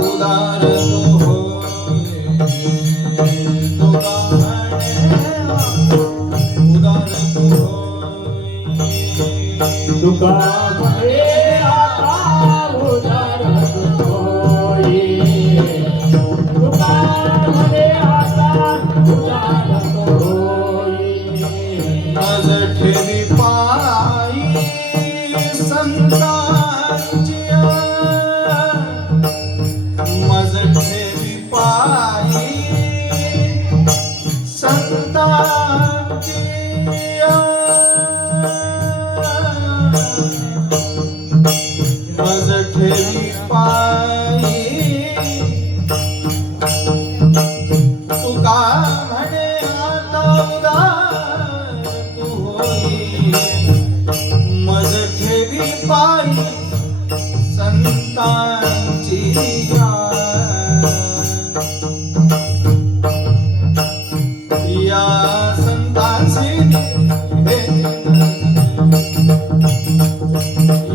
उदार तो होय तुका उदार तो होय तुका म्हणे आता उदार होय तुका म्हणे आता उदार होय मज ठेवी पायी संतांची मज ठेवी पायी संतांची मज ठेवी पायी तुका म्हणे आता उदार तू होई मज ठेवी पायी संतांची या संतांची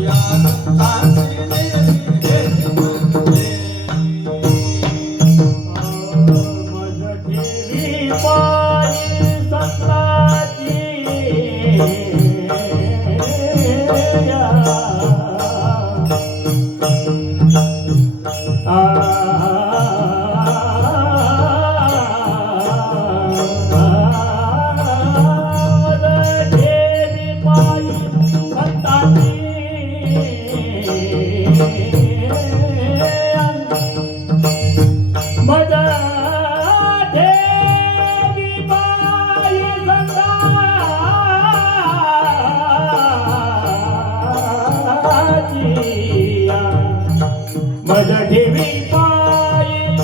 या संतांची मज ठेवी पायी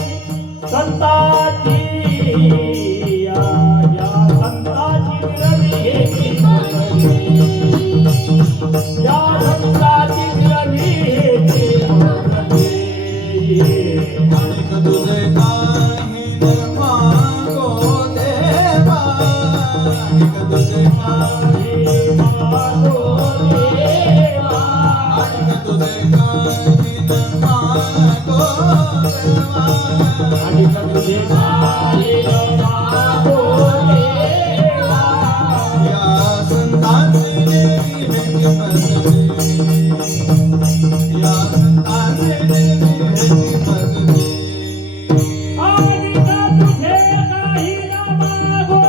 संताची या संताची रवी या संताची रवी अनेक तुझे काही न मागो देवा अनेक तुझे काही मागो देवा अनेक तुझे काही न मागो देवा अनेक तुझे काही मागो देवा या संतांची देवी भेटी मजली या संतांची देवी भेटी मजली अनेक तुझे काही मागो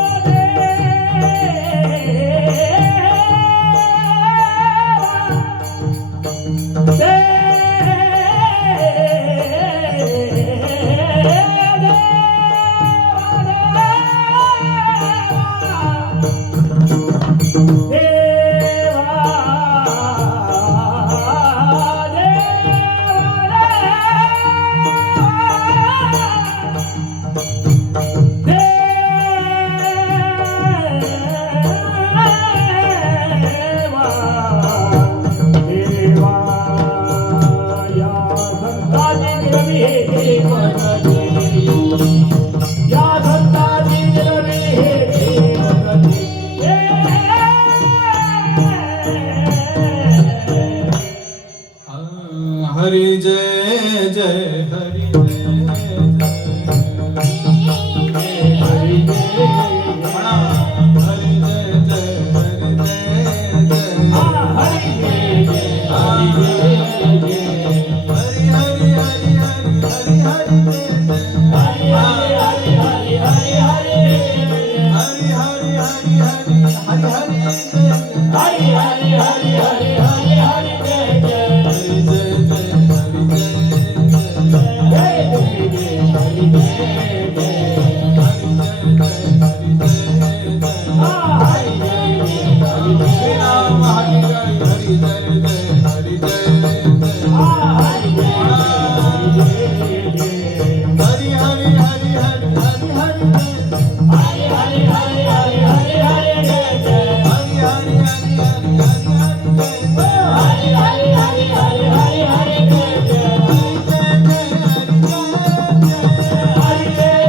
हरि जय जय हरि जय हरि जय हरि जय जय हरि जय जय हरि जय हरि जय हरि हरि हरि हरि हरि हरि जय जय हरि हरि हरि हरि हरि हरि हरि हरि हरि हरि हरि जय जय हरि हरि हरि हरि हरि हरि जय जय हरि जय जय हरि जय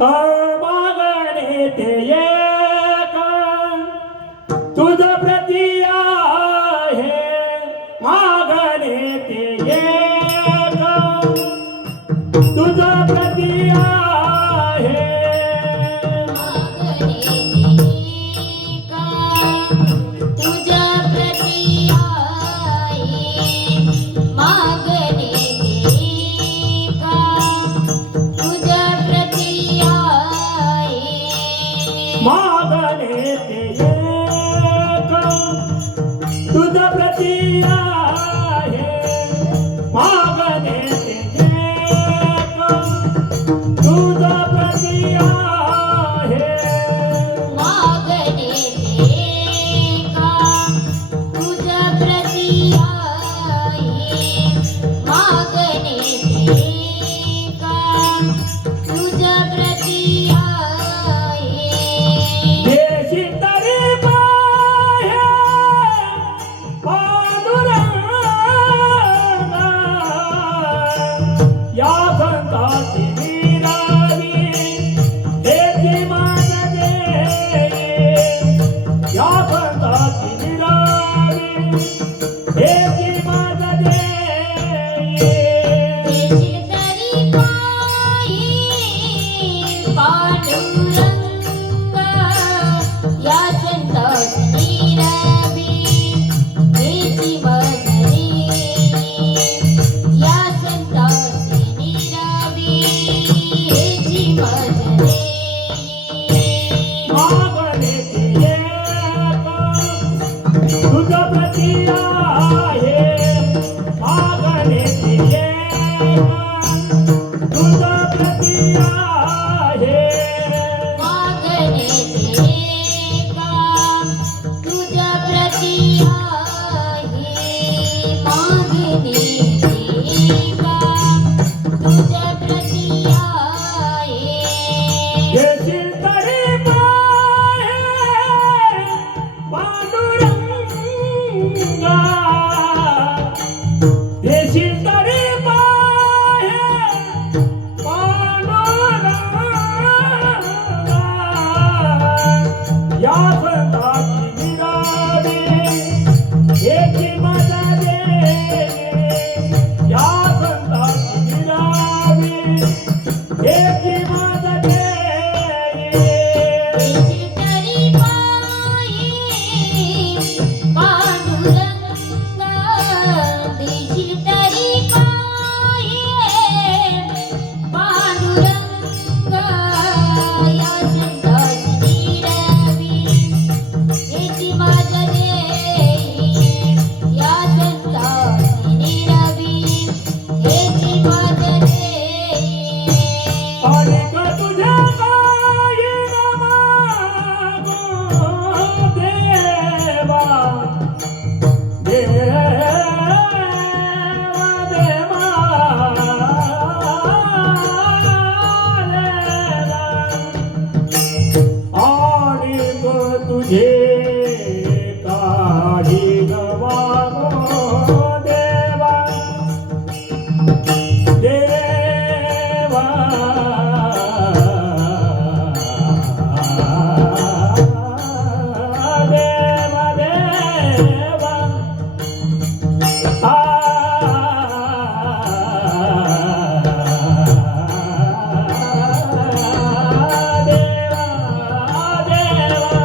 मागणे ते एक तुझ प्रती आहे मागणे ते एक तुझ प्रती आहे तुझ्या प्रती आहे मागणे देका तुझ्या प्रती आहे मागणे ते एक तुझ प्रती आहे देविका तुझ्या प्रती आहे येशील तरी पाहे पांडुरंगा येशील तरी पाहे पांडुरंगा या संताची निरावी एकी माझा दे या संताची निरावी एकी माझा दे देशील तरी पायी पांडुरंगा देशील तरी पायी पांडुरंगा या संताची निरावी एकी माझा देई या संताची निरावी एकी माझा देई आणि का तुझ्या पायी नमागो देवा देवा देवा आणि ग तुझे काही नमागो देवा देवा देवा देवा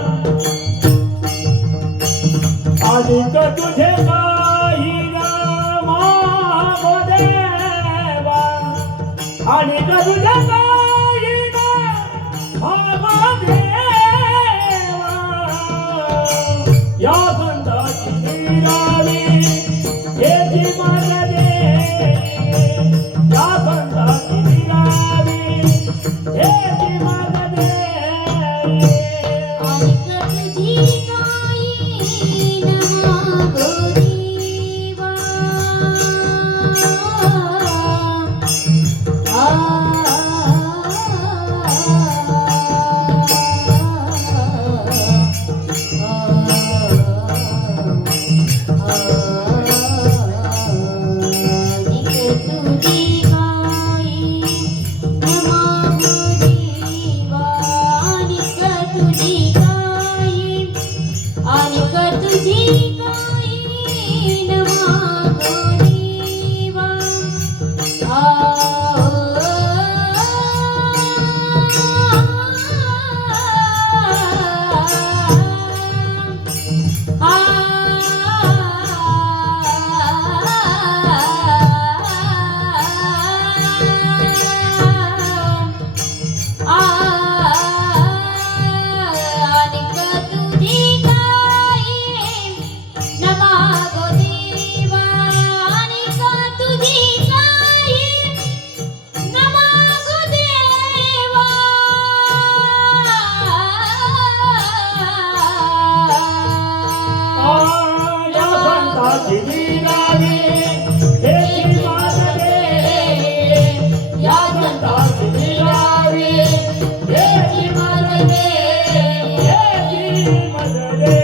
अधिक तुझे काही मागो देवा आणि तुझे काही मागो देवा या संताची निरावी एकी माझा दे या संताची निरावी एकी माझा दे आणि तुझी काही नमागो देवा तुझी काही नमागो देवा या संताची निरावी एकी माझा दे या संताची निरावी एकी माझा दे एकी माझा दे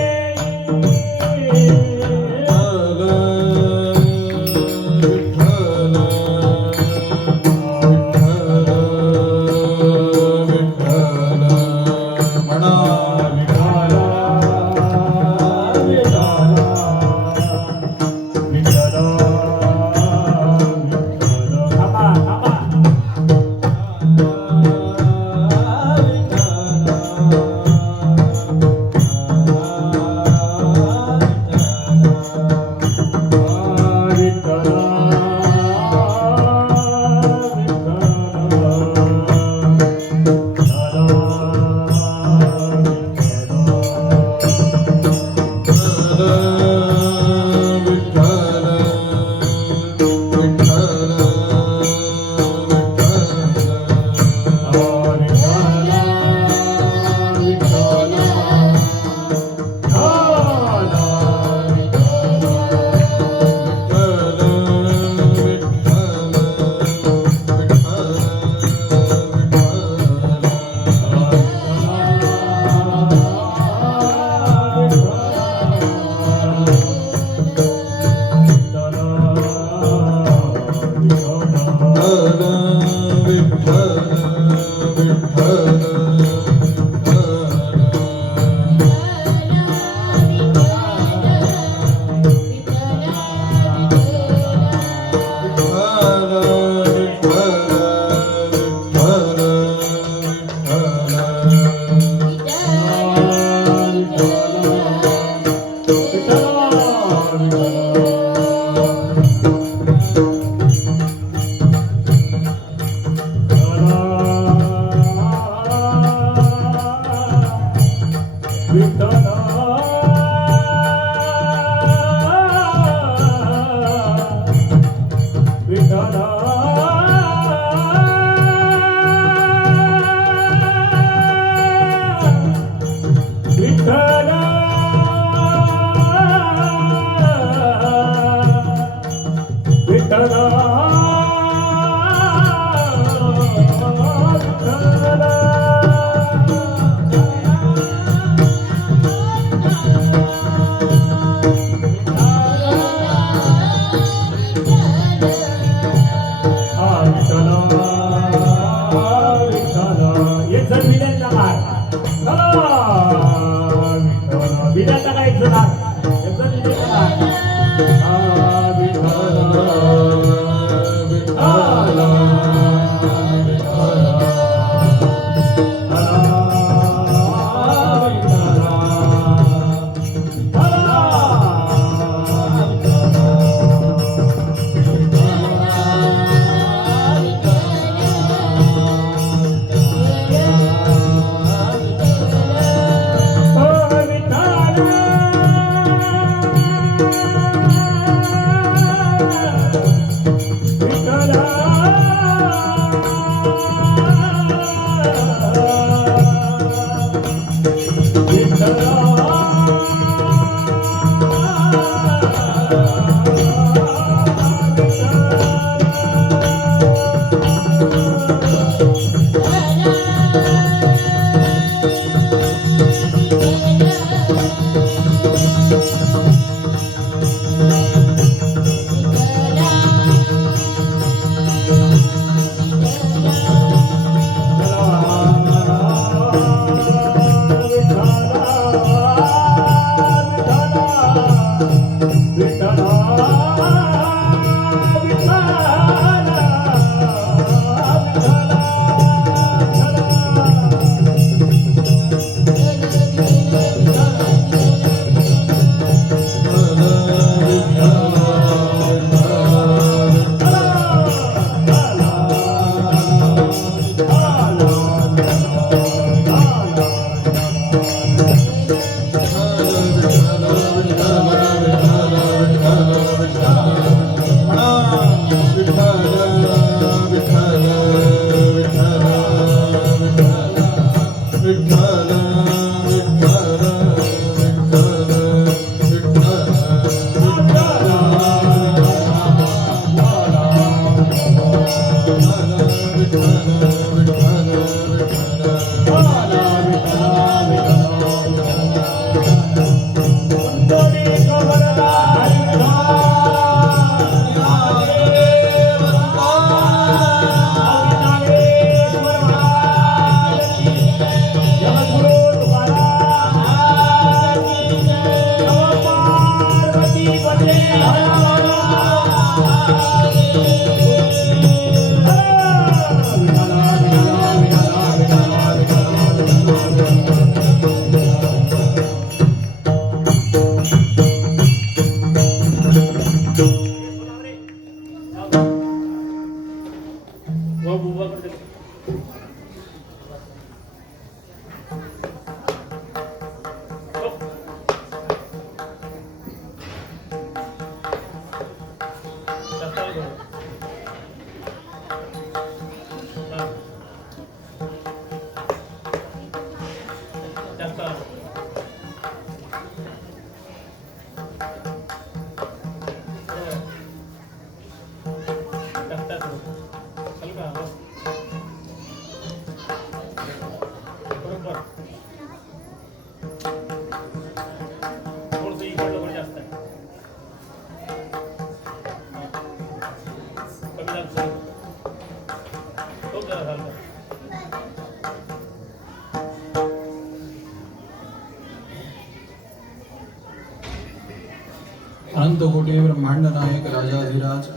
अनंत कोटी ब्रह्मांड नायक राजाधिराज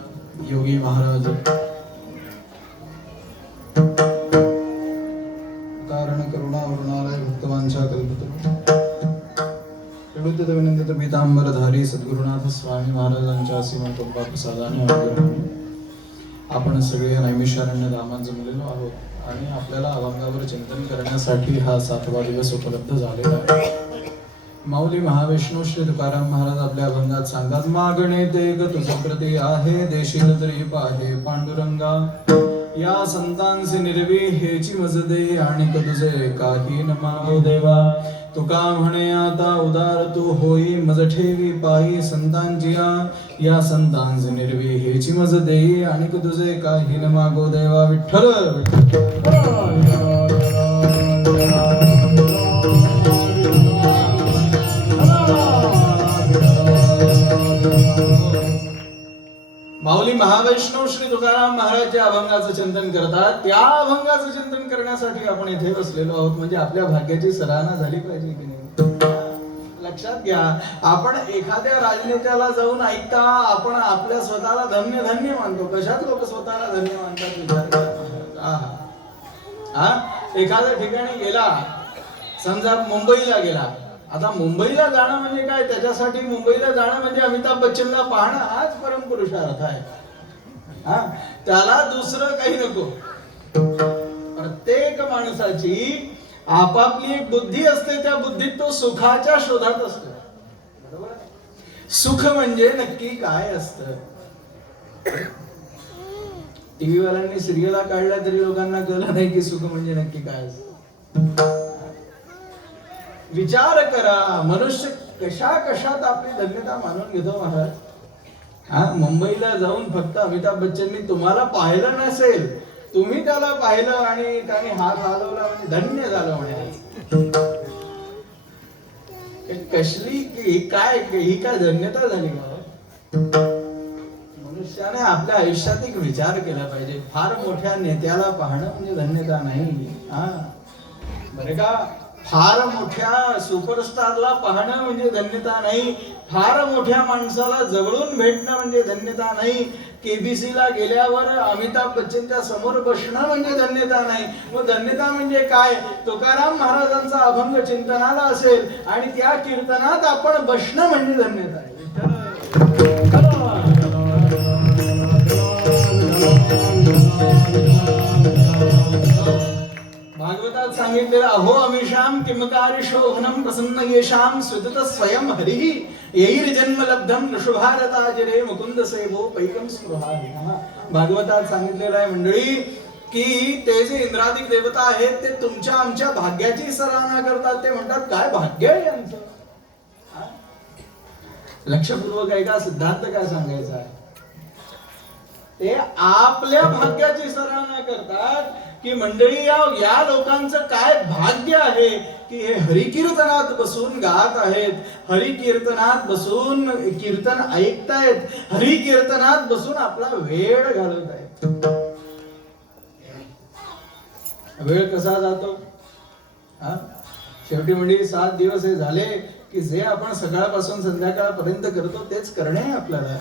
योगी महाराज कारण करुणा वरुणालय भक्तवांछा कल्पतरू विविध विनंदित पीतांबरधारी सद्गुरुनाथ स्वामी महाराजांच्या सीमंत कृपा प्रसादाने आपण सगळे नैमिषारण्य धामात जमलेलो आहोत आणि आपल्याला अभंगावर चिंतन करण्यासाठी हा 7वा दिवस उपलब्ध झालेला आहे. माऊली महाविष्णू श्री तुकाराम महाराज आपल्या अभंगात सांगतात, मागणे ते ग तुझ प्रती आहे, देशील तरी पाहे पांडुरंगा, या संतांचे निर्वी हेची मज दे आणि तुझे काही न मागो देवा तुका म्हणे आता उदार तू होई मज ठेवी पायी संतांची या संतांचे निर्वी हेची मज दे आणि तुझे काही न मागो देवा विठ्ठल माऊली महावैष्णव श्री तुकाराम महाराज या अभंगाचं चिंतन करतात त्या अभंगाचं चिंतन करण्यासाठी आपण इथे बसलेलो आहोत म्हणजे आपल्या भाग्याची सराहना झाली पाहिजे की नाही लक्षात घ्या आपण एखाद्या राजनेत्याला जाऊन ऐकता आपण आपल्या स्वतःला धन्य धन्य मानतो कशात लोक स्वतःला धन्य मानतात विचार करा एखाद्या ठिकाणी गेला समजा मुंबईला गेला आता मुंबईला जाणं म्हणजे काय त्याच्यासाठी मुंबईला जाणं म्हणजे अमिताभ बच्चनला पाहणं हाच परमपुरुषार्थ आहे त्याला दुसरं काही नको प्रत्येक माणसाची आपापली एक बुद्धी असते त्या बुद्धीत तो सुखाच्या शोधात असतो बरोबर सुख म्हणजे नक्की काय असतं टीव्ही वाल्यांनी सिरियला काढल्या तरी लोकांना कळलं नाही की सुख म्हणजे नक्की काय असतं विचार करा मनुष्य कशा कशात आपली धन्यता मानून घेतो महाराज मुंबईला जाऊन फक्त अमिताभ बच्चननी तुम्हाला पाहिलं नसेल तुम्ही त्याला पाहिलं आणि त्याने हात हलवला म्हणजे धन्य झालं म्हणे कसली ही काय धन्यता झाली का मनुष्याने आपल्या आयुष्यात एक विचार केला पाहिजे फार मोठ्या नेत्याला पाहणं म्हणजे धन्यता नाही बरे का फार मोठ्या सुपरस्टारला पाहणं म्हणजे धन्यता नाही फार मोठ्या माणसाला जवळून भेटणं म्हणजे धन्यता नाही केबीसी ला गेल्यावर अमिताभ बच्चनच्या समोर बसणं म्हणजे धन्यता नाही मग धन्यता म्हणजे काय तुकाराम महाराजांचा अभंग चिंतनाला असेल आणि त्या कीर्तनात आपण बसणं म्हणजे धन्यता आहे भागवतात सांगितलेलं अहो अमिषाम किमकारी शोभनम प्रसन्न येशाम सुदत स्वयं हरिही येईर जन्म लब्धम नृषभारताजरे मुकुंद सेवो पैकम स्पृहा भागवतात सांगितलेलं आहे मंडळी की ते जे इंद्रादिक देवता आहेत ते तुमच्या आमच्या भाग्याची सराहना करतात ते म्हणतात काय भाग्य आहे यांचं लक्षपूर्वक ऐका सिद्धांत काय सांगायचा आहे ते आपल्या भाग्याची सराहना करतात की मंडळी या लोकांचं काय भाग्य आहे की हे हरिकीर्तनात बसून गात आहेत हरिकीर्तनात बसून कीर्तन ऐकतायत हरिकीर्तनात बसून आपला वेळ घालवत आहेत वेळ कसा जातो शेवटी म्हणजे 7 दिवस हे झाले की जे आपण सकाळपासून संध्याकाळपर्यंत करतो तेच करणे आपल्याला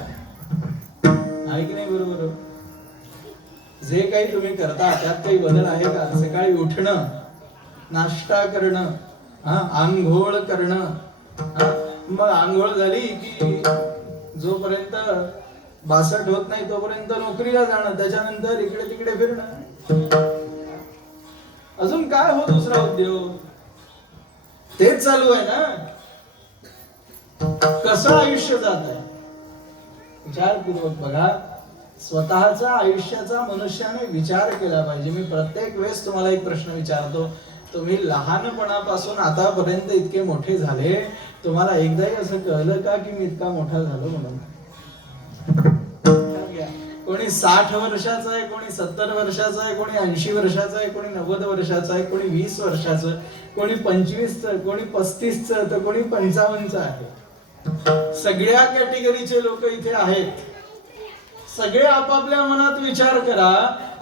आहे की नाही बरोबर जे काही तुम्ही करता त्यात काही बदल आहे का सकाळी उठणं नाश्ता करणं आंघोळ करणं मग आंघोळ झाली की जोपर्यंत 62 होत नाही तोपर्यंत नोकरीला जाणं त्याच्यानंतर इकडे तिकडे फिरणं अजून काय हो दुसरा उद्योग तेच चालू आहे ना कसं आयुष्य जात आहे विचारपूर्वक बघा स्वतःचा आयुष्याचा मनुष्याने विचार केला पाहिजे मी प्रत्येक वेळेस तुम्हाला एक प्रश्न विचारतो तुम्ही लहानपणापासून आतापर्यंत इतके मोठे झाले तुम्हाला एकदाही असं कळलं का की मी इतका मोठा झालो म्हणून कोणी 60 वर्षाचं आहे कोणी 70 वर्षाचं आहे कोणी 80 वर्षाचं आहे कोणी 90 वर्षाचं आहे कोणी 20 वर्षाचं कोणी 25चं कोणी 35चं तर कोणी 55चं आहे सगळ्या कॅटेगरीचे लोक इथे आहेत सगळे आपापल्या मनात विचार करा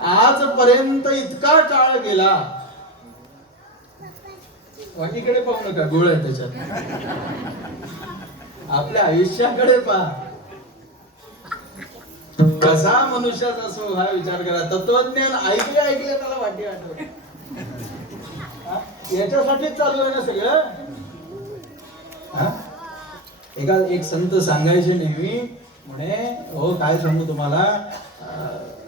आजपर्यंत इतका काळ गेला वाटीकडे पाहू नका गोळ आहे त्याच्यात आपल्या आयुष्याकडे पहा कसा मनुष्याचा स्वभाव हा विचार करा तत्वज्ञान ऐकले त्याला वाटी आठवत याच्यासाठीच चालू आहे ना सगळं एक संत सांगायचे नेहमी म्हणे हो काय सांगू तुम्हाला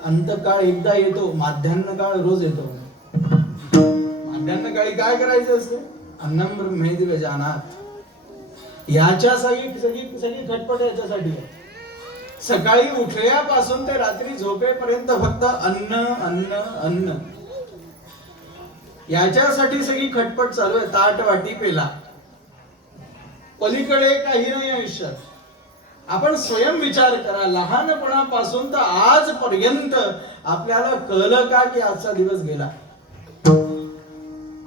अंतकाळ एकदा येतो माध्यान्ह काळ रोज येतो माध्यान्ह काळी काय करायचं असतं अन्नम ब्रह्मेति व्यजानात याच्या सगळी खटपट याच्यासाठी सकाळी उठल्यापासून ते रात्री झोपेपर्यंत फक्त अन्न अन्न अन्न याच्यासाठी सगळी खटपट चालू आहे. ताट वाटी पेला, पलीकडे काही नाही आयुष्यात. आपण स्वयं विचार करा, लहानपणापासून तर आजपर्यंत आपल्याला कळलं का की आजचा दिवस गेला?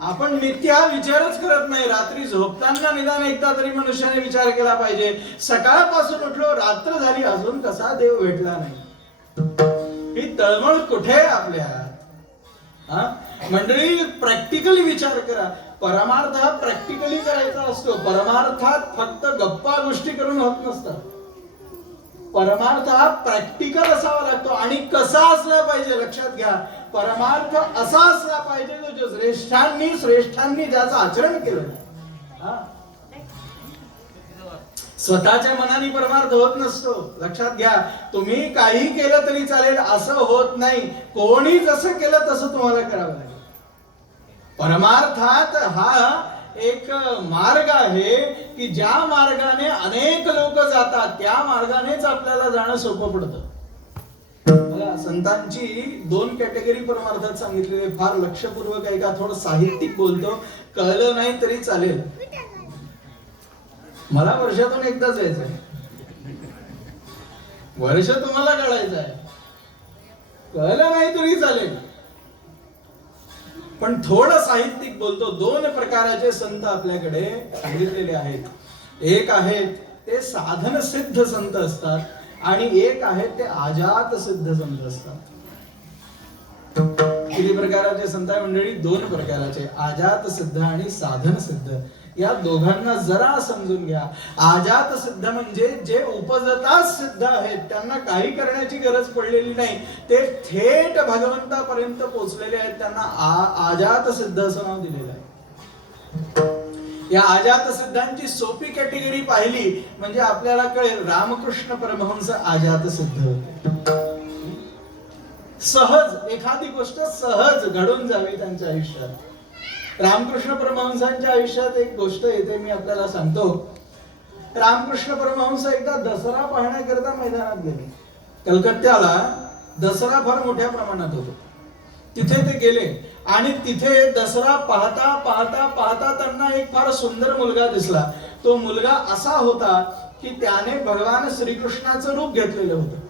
आपण नित्य हा विचारच करत नाही. रात्री झोपताना निदान एकदा तरी मनुष्याने विचार केला पाहिजे, सकाळपासून उठलो, रात्र झाली, अजून कसा देव भेटला नाही. ही तळमळ कुठे आहे आपल्या? मंडळी, प्रॅक्टिकली विचार करा. परमार्थ हा प्रॅक्टिकली करायचा असतो. परमार्थात फक्त गप्पा गोष्टी करून होत नसतात. परमार्थ हा प्रॅक्टिकल असावा लागतो. आणि कसा असला पाहिजे लक्षात घ्या. परमार्थ असा असला पाहिजे जो श्रेष्ठांनी ज्याचं आचरण केलं. स्वतःच्या मनाने परमार्थ होत नसतो, लक्षात घ्या. तुम्ही काही केलं तरी चालेल असं होत नाही. कोणी जसं केलं तसं तुम्हाला करावं लागेल. परमार्थात हा एक मार्ग आहे की ज्या मार्गाने अनेक लोक जातात त्या मार्गानेच आपल्याला जाणं सोपं पडतं. संतांची 2 कॅटेगरी परमार्थात सांगितलेली, फार लक्षपूर्वक आहे का, थोडं साहित्यिक बोलतो, कळलं नाही तरी चालेल. मला वर्षातून एकदाच यायचंय, वर्ष तुम्हाला कळायचं आहे, कळलं नाही तरी चालेल, पण थोडं साहित्यिक बोलतो. 2 प्रकारचे संत आपल्याकडे सांगितलेले आहेत. एक आहेत ते साधन सिद्ध संत असतात आणि एक आहेत ते आजात सिद्ध संत असतात. किती प्रकाराचे संत आहे मंडळी? 2 प्रकाराचे, आजात सिद्ध आणि साधन सिद्ध. या दोघांना जरा समजून घ्या. आजात सिद्ध म्हणजे जे उपजताच सिद्ध आहेत, त्यांना काही करण्याची गरज पडलेली नाही, ते थेट भगवंतापर्यंत पोहोचलेले आहेत, त्यांना आजात सिद्ध असं नाव दिलेलं आहे. या आजात सिद्धांची सोपी कॅटेगरी पाहिली म्हणजे आपल्याला कळेल, रामकृष्ण परमहंस आजात सिद्ध होते. सहज एखादी गोष्ट सहज घडून जावी त्यांच्या आयुष्यात. रामकृष्ण परमहंसांच्या आयुष्यात एक गोष्ट येते, मी आपल्याला सांगतो. रामकृष्ण परमहंस एकदा दसरा पाहण्याकरता मैदानात गेले. कलकत्त्याला दसरा फार मोठ्या प्रमाणात होतो. तिथे ते गेले आणि तिथे दसरा पाहता पाहता पाहता त्यांना एक फार सुंदर मुलगा दिसला. तो मुलगा असा होता की त्याने भगवान श्रीकृष्णाचं रूप घेतलेलं होतं.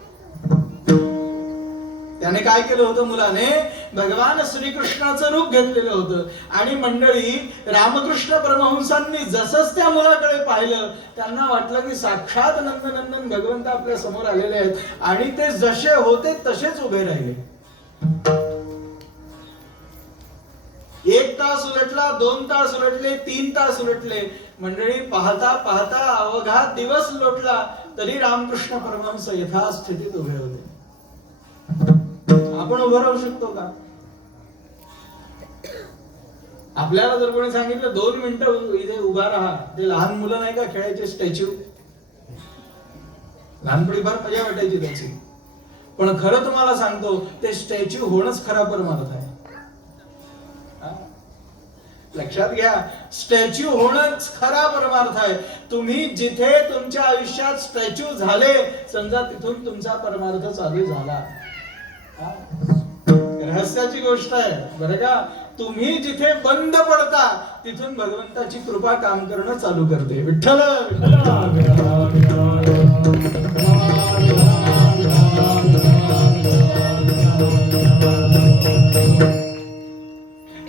त्याने काय केलं होतं? मुलाने भगवान श्रीकृष्णाचं रूप घेतलेलं होतं. आणि मंडळी, रामकृष्ण परमहंसांनी जसंच त्या मुलाकडे पाहिलं, त्यांना वाटलं की साक्षात नंदनंदन भगवंत आपल्या समोर आलेले आहेत. आणि ते जसे होते तसेच उभे राहिले. 1 तास उलटला, 2 तास उलटले, 3 तास उलटले. मंडळी, पाहता पाहता अवघा दिवस लोटला तरी रामकृष्ण परमहंस यथास्थितीत उभे होते. आपण उभं राहू शकतो का? आपल्याला जर कोणी सांगितलं 2 मिनिटं इथे उभा राहा, ते लहान मुलं नाही का खेळायचे स्टॅच्यू, लहानपणी फार मजा वाटायची त्याची. पण खरं तुम्हाला सांगतो, ते स्टॅच्यू होणंच खरा परमार्थ आहे. लक्षात घ्या, स्टॅच्यू होणंच खरा परमार्थ आहे. तुम्ही जिथे तुमच्या आयुष्यात स्टॅच्यू झाले, समजा तिथून तुमचा परमार्थ चालू झाला. रहस्याची गोष्ट आहे बरं का. तुम्ही जिथे बंद पडता तिथून भगवंताची कृपा काम करणं चालू करते. विठ्ठल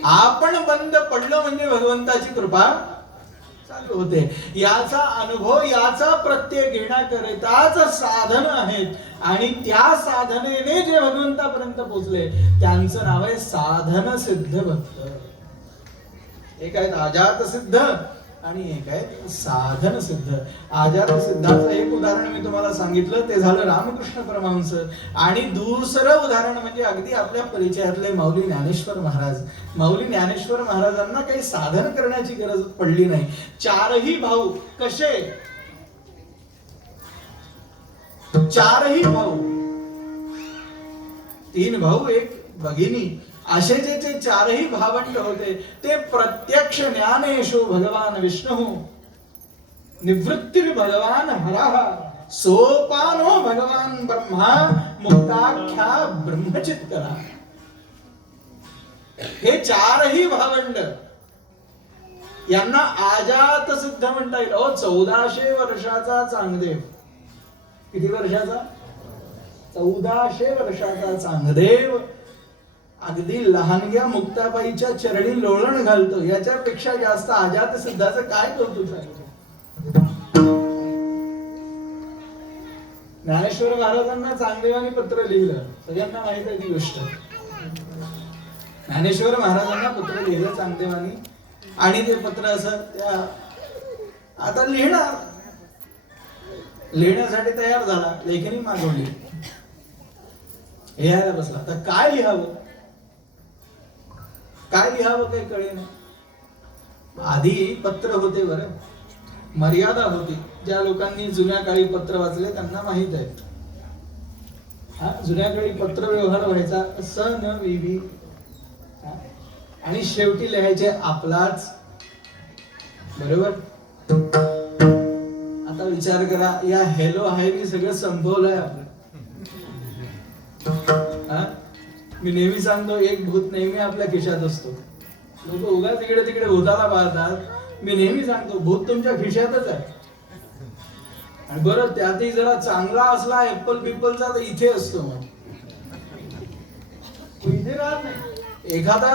आपण बंद पडलो म्हणजे भगवंताची कृपा चालू होते. याचा अनुभव, याचा प्रत्यय घेण्याकरिताच साधन आहेत. आणि त्या साधनेने जे भगवंतापर्यंत पोहोचले त्यांचं नाव आहे साधन सिद्ध भक्त. एक आहेत आजात सिद्ध आणि एक आहे साधन सिद्ध. आजात सिद्धाचं एक उदाहरण मी तुम्हाला सांगितलं, ते झालं रामकृष्ण परमहंस. आणि दुसरं उदाहरण म्हणजे अगदी आपल्या परिचयातले माऊली ज्ञानेश्वर महाराज. माऊली ज्ञानेश्वर महाराजांना काही साधन करण्याची गरज पडली नाही. 4ही भाऊ कसे? 4ही भाऊ, 3 भाऊ 1 भगिनी, असे जे 4ही भावंड होते ते प्रत्यक्ष ज्ञानेशो भगवान विष्णू निवृत्ती भगवान हरः सोपानो भगवान ब्रह्मा मुक्ताख्या ब्रह्मचित्करा. हे चारही भावंड यांना आजात सिद्ध म्हणता येईल. 1400 वर्षाचा चांगदेव. किती वर्षाचा? 1400 वर्षाचा चांगदेव अगदी लहानग्या मुक्ताबाईच्या चरणी लोळण घालतो. याच्यापेक्षा जास्त अजात सिद्धाचं काय कौतुक सांगितलं. ज्ञानेश्वर महाराजांना चांगदेवानी पत्र लिहिलं. सगळ्यांना माहित आहे ती गोष्ट. ज्ञानेश्वर महाराजांना पत्र लिहिलं चांगदेवानी आणि ते पत्र असं त्या आता लिहिण्यासाठी तयार झाला. लेखनी मागवली. लिहायला बसला. आता काय लिहावं काही कळे नाही. आधी पत्र होते बरं, मर्यादा होती. ज्या लोकांनी जुन्या काळी पत्र वाचले त्यांना माहित आहे. जुन्या काळी पत्र व्यवहार व्हायचा सन विधी आणि शेवटी लिहायचे आपलाच. बरोबर. आता विचार करा, या हेलो हाय सगळं संपवलंय आपलं. मी नेहमी सांगतो, एक भूत नेहमी आपल्या खिशात असतो. लोक उगाच इकडे तिकडे भूताला पाहतात. मी नेहमी सांगतो, भूत तुमच्या खिशातच आहे. आणि बरं त्यातही जरा चांगला असला ऍपल पिपलचा तर इथे असतो. मग इथे राहत नाही. एखादा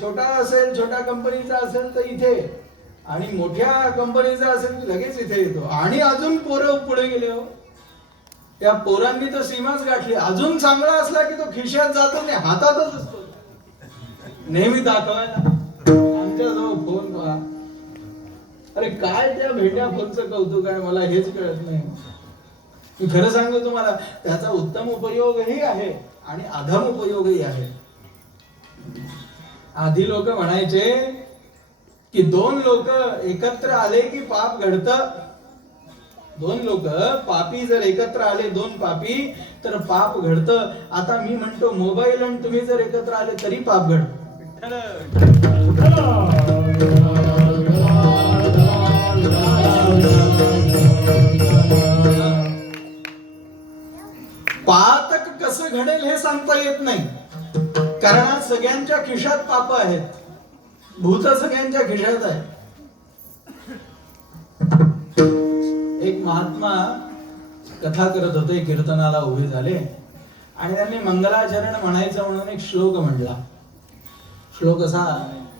छोटा असेल, छोट्या कंपनीचा असेल तर इथे, आणि मोठ्या कंपनीचा असेल तर लगेच इथे येतो. आणि अजून पोरं पुढे गेले हो. त्या पोरांनी तर सीमाच गाठली. अजून चांगला असला की तो खिशात जातो नाही, हातातच असतो नेहमी दाखवायला. आमच्या जवळ फोन पहा. अरे काय त्या भेंड्या फोनचं कौतुक आहे मला हेच कळत नाही. मी खरं सांगतो तुम्हाला, त्याचा उत्तम उपयोगही आहे आणि अधम उपयोगही आहे. आधी लोक म्हणायचे की 2 लोक एकत्र आले की पाप घडतं. 2 लोक पापी जर एकत्र आले, 2 पापी, तर पाप घडतं. आता मी म्हणतो, मोबाईल आणि तुम्ही जर एकत्र आले तरी पाप घडतं. पातक कसं घडेल हे सांगता येत नाही. कारण आज सगळ्यांच्या खिशात पाप आहेत. भूत सगळ्यांच्या खिशात आहे. एक महात्मा कथा करत होते. कीर्तनाला उभे झाले आणि त्यांनी मंगलाचरण म्हणायचं म्हणून एक श्लोक म्हटला. श्लोक असा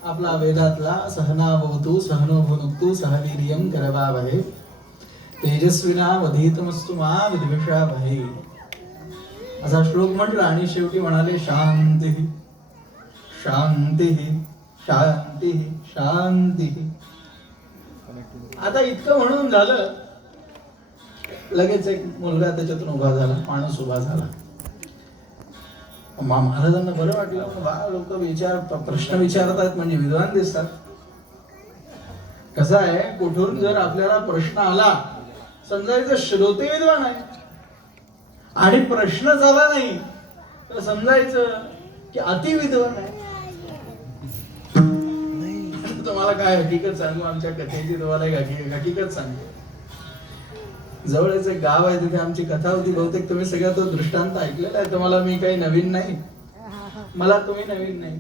आपला वेदातला, सहनावतु सहनो भुनक्तु सह वीर्यं करवावहै तेजस्विनावधीतमस्तु मा विद्विषावहै, असा श्लोक म्हटला. आणि शेवटी म्हणाले, शांती शांती शांती शांती. आता इतकं म्हणून झालं, लगेच एक मुलगा त्याच्यातून उभा झाला, माणूस उभा झाला. महाराजांना बरं वाटलं. लोक प्रश्न विचारतात म्हणजे विद्वान दिसतात. कसं आहे, कुठून जर आपल्याला प्रश्न आला, समजायचं श्रोते विद्वान आहे, आणि प्रश्न झाला नाही तर समजायचं की अति विद्वान आहे. तुम्हाला काय हकीकत सांगू, आमच्या कथेची तुम्हाला एक हकीकत सांगतो. जवळच एक गाव आहे, तिथे आमची कथा होती. बहुतेक तुम्ही सगळ्या तो दृष्टांत ऐकलेला आहे. तुम्हाला मी काही नवीन नाही, मला तुम्ही नवीन नाही.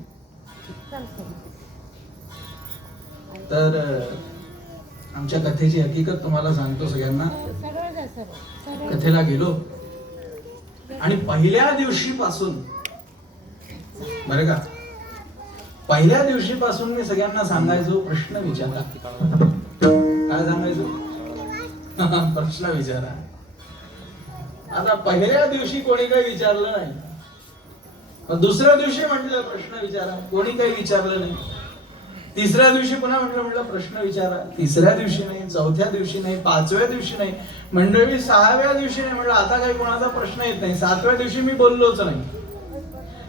तर आमच्या कथेची हकीकत तुम्हाला सांगतो सगळ्यांना. कथेला गेलो आणि पहिल्या दिवशीपासून, बरं का, पहिल्या दिवशीपासून मी सगळ्यांना सांगायचो, प्रश्न विचारा. काय सांगायचो? प्रश्न विचारा. आता पहिल्या दिवशी कोणी काही विचारलं नाही. दुसऱ्या दिवशी म्हटलं प्रश्न विचारा, कोणी काही विचारलं नाही. तिसऱ्या दिवशी पुन्हा म्हटलं प्रश्न विचारा. तिसऱ्या दिवशी नाही, चौथ्या दिवशी नाही, 5व्या दिवशी नाही, मंडळी 6व्या दिवशी नाही. म्हटलं आता काही कोणाचा प्रश्न येत नाही. 7व्या दिवशी मी बोललोच नाही.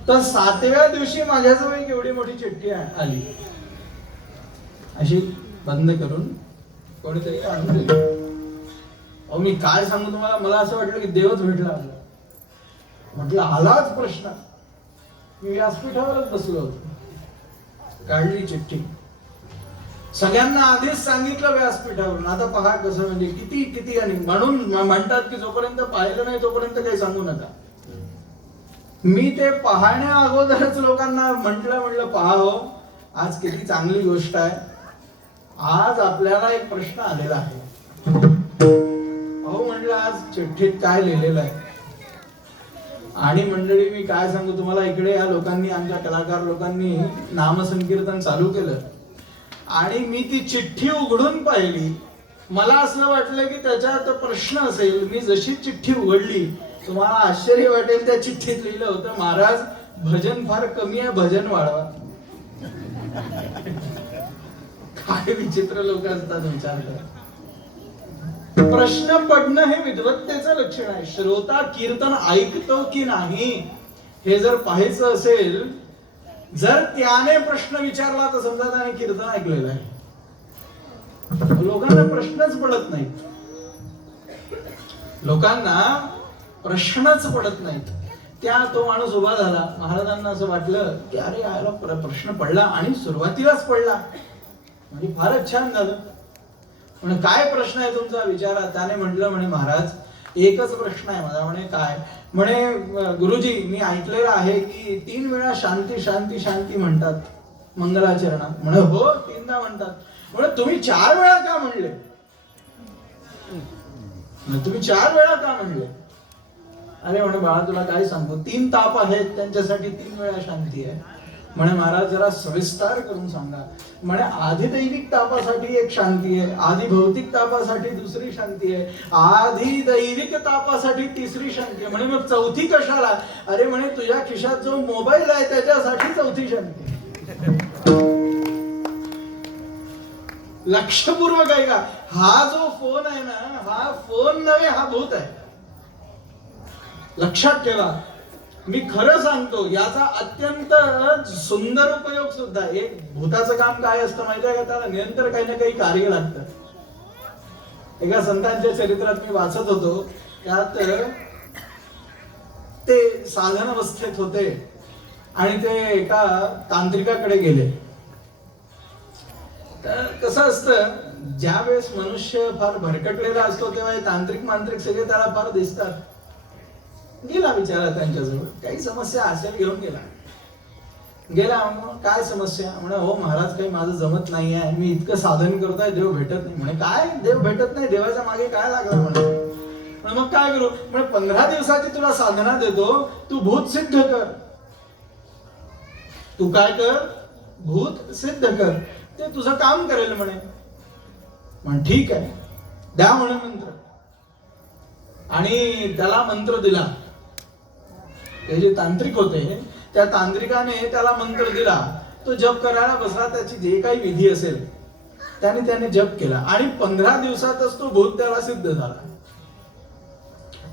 तर 7व्या दिवशी माझ्याजवळ एक एवढी मोठी चिठ्ठी आली, अशी बंद करून कोणीतरी आणून दिली. अहो मी काय सांगू तुम्हाला, मला असं वाटलं की देवच भेटला. म्हटलं आलाच प्रश्न. मी व्यासपीठावरच बसलो होतो. काढली चिठ्ठी. सगळ्यांना आधीच सांगितलं व्यासपीठावरून. आता पहा कसं म्हणजे किती किती आणि म्हणून म्हणतात की जोपर्यंत पाहिलं नाही तोपर्यंत काही सांगू नका. मी ते पाहण्या अगोदरच लोकांना म्हटलं पहा हो, आज किती चांगली गोष्ट आहे. आज आपल्याला एक प्रश्न आलेला आहे. अहो म्हटलं आज चिठ्ठीत काय लिहिलेलं आहे. आणि मंडळी मी काय सांगू तुम्हाला, इकडे या लोकांनी, आमच्या कलाकार लोकांनी नामसंकीर्तन चालू केलं आणि मी ती चिठ्ठी उघडून पाहिली. मला असं वाटलं की त्याच्यात प्रश्न असेल. मी जशी चिठ्ठी उघडली, तुम्हाला आश्चर्य वाटेल, त्या चिठ्ठीत लिहिलं होतं, महाराज भजन फार कमी आहे, भजन वाढवा. काय विचित्र लोक असतात, विचार करा. प्रश्न पडणं हे विद्वत्तेचं लक्षण आहे. श्रोता कीर्तन ऐकतो की नाही हे जर पाहायचं असेल, जर त्याने प्रश्न विचारला तर समजा त्याने कीर्तन ऐकलेलं आहे. लोकांना प्रश्नच पडत नाहीत. लोकांना प्रश्नच पडत नाहीत. तो माणूस उभा झाला. महाराजांना असं वाटलं की अरे याला प्रश्न पडला आणि सुरुवातीलाच पडला, म्हणजे फारच छान झालं. म्हणे काय प्रश्न आहे तुमचा, विचारा. त्याने म्हटलं, म्हणे महाराज एकच प्रश्न आहे माझा. म्हणे काय. म्हणे गुरुजी मी ऐकलेलं आहे की 3 वेळा शांती शांती शांती म्हणतात मंगलाचरणात. म्हणे हो 3दा म्हणतात. म्हणे तुम्ही 4 वेळा का म्हणले. तुम्ही 4 वेळा का म्हणले. अरे म्हणे बाळा तुला काय सांगू, 3 ताप आहेत त्यांच्यासाठी 3 वेळा शांती आहे. म्हणे महाराज जरा सविस्तर करून सांगा. म्हणे आधी दैविक तापासाठी एक शांती आहे, आधी भौतिक तापासाठी दुसरी शांती आहे, आधी दैविक तापासाठी तिसरी शांती आहे. म्हणे मग चौथी कशाला. अरे म्हणे तुझ्या खिशात जो मोबाईल आहे त्याच्यासाठी चौथी शांती आहे. लक्षपूर्वक आहे का. हा जो फोन आहे ना, हा फोन नव्हे, हा भूत आहे. लक्षात ठेवा. मी खरं सांगतो, याचा अत्यंत सुंदर उपयोग सुद्धा. एक भूताचं काम काय असतं माहिती आहे का, त्याला निरंतर काही ना काही कार्य लागतं. एका संतांच्या चरित्रात मी वाचत होतो, त्यात ते साधन अवस्थेत होते आणि ते एका तांत्रिकाकडे गेले. तर कसं असतं, ज्या वेळेस मनुष्य फार भरकटलेला असतो तेव्हा हे तांत्रिक मांत्रिक सगळे त्याला फार दिसतात. गेला बिचारा त्यांच्याजवळ, काही समस्या असेल घेऊन गेला. काय समस्या. म्हणे हो महाराज काही माझं जमत नाही आहे, मी इतकं साधन करतोय देव भेटत नाही. म्हणे काय देव भेटत नाही, देवाच्या मागे काय लागला. म्हणे मग काय करू. म्हणे 15 दिवसाची तुला साधना देतो, तू भूत सिद्ध कर. तू काय कर, भूत सिद्ध कर, ते तुझं काम करेल. म्हणे ठीक आहे, द्या म्हणे मंत्र. आणि त्याला मंत्र दिला. ते जे तांत्रिक होते त्या तांत्रिकाने त्याला मंत्र दिला. तो जप करायला बसला. त्याची जे काही विधी असेल त्याने जप केला आणि 15 दिवसातच तो भूत त्याला सिद्ध झाला.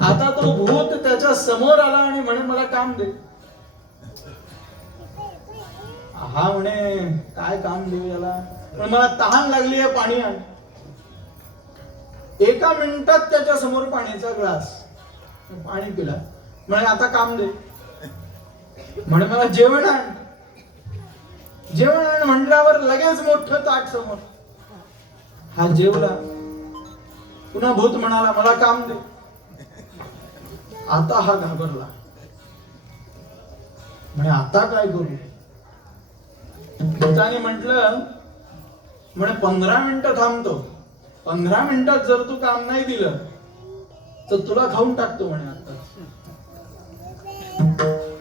आता तो भूत त्याच्या समोर आला आणि म्हणे मला काम दे. हा म्हणे काय काम देऊ याला. पण मला तहान लागली आहे, पाणी आण. 1 मिनिटात त्याच्या समोर पाण्याचा ग्लास, पाणी पिला. म्हणे आता काम दे. म्हणे मला जेवण आण. जेवण आण म्हटल्यावर लगेच मोठं ताट समोर. हा जेवला. पुन्हा भूत म्हणाला मला काम दे. आता हा घाबरला. म्हणे आता काय करू. भूताने म्हटलं, म्हणे 15 मिनिटं थांबतो. 15 मिनिटात जर तू काम नाही दिलं तर तुला खाऊन टाकतो म्हणे आता.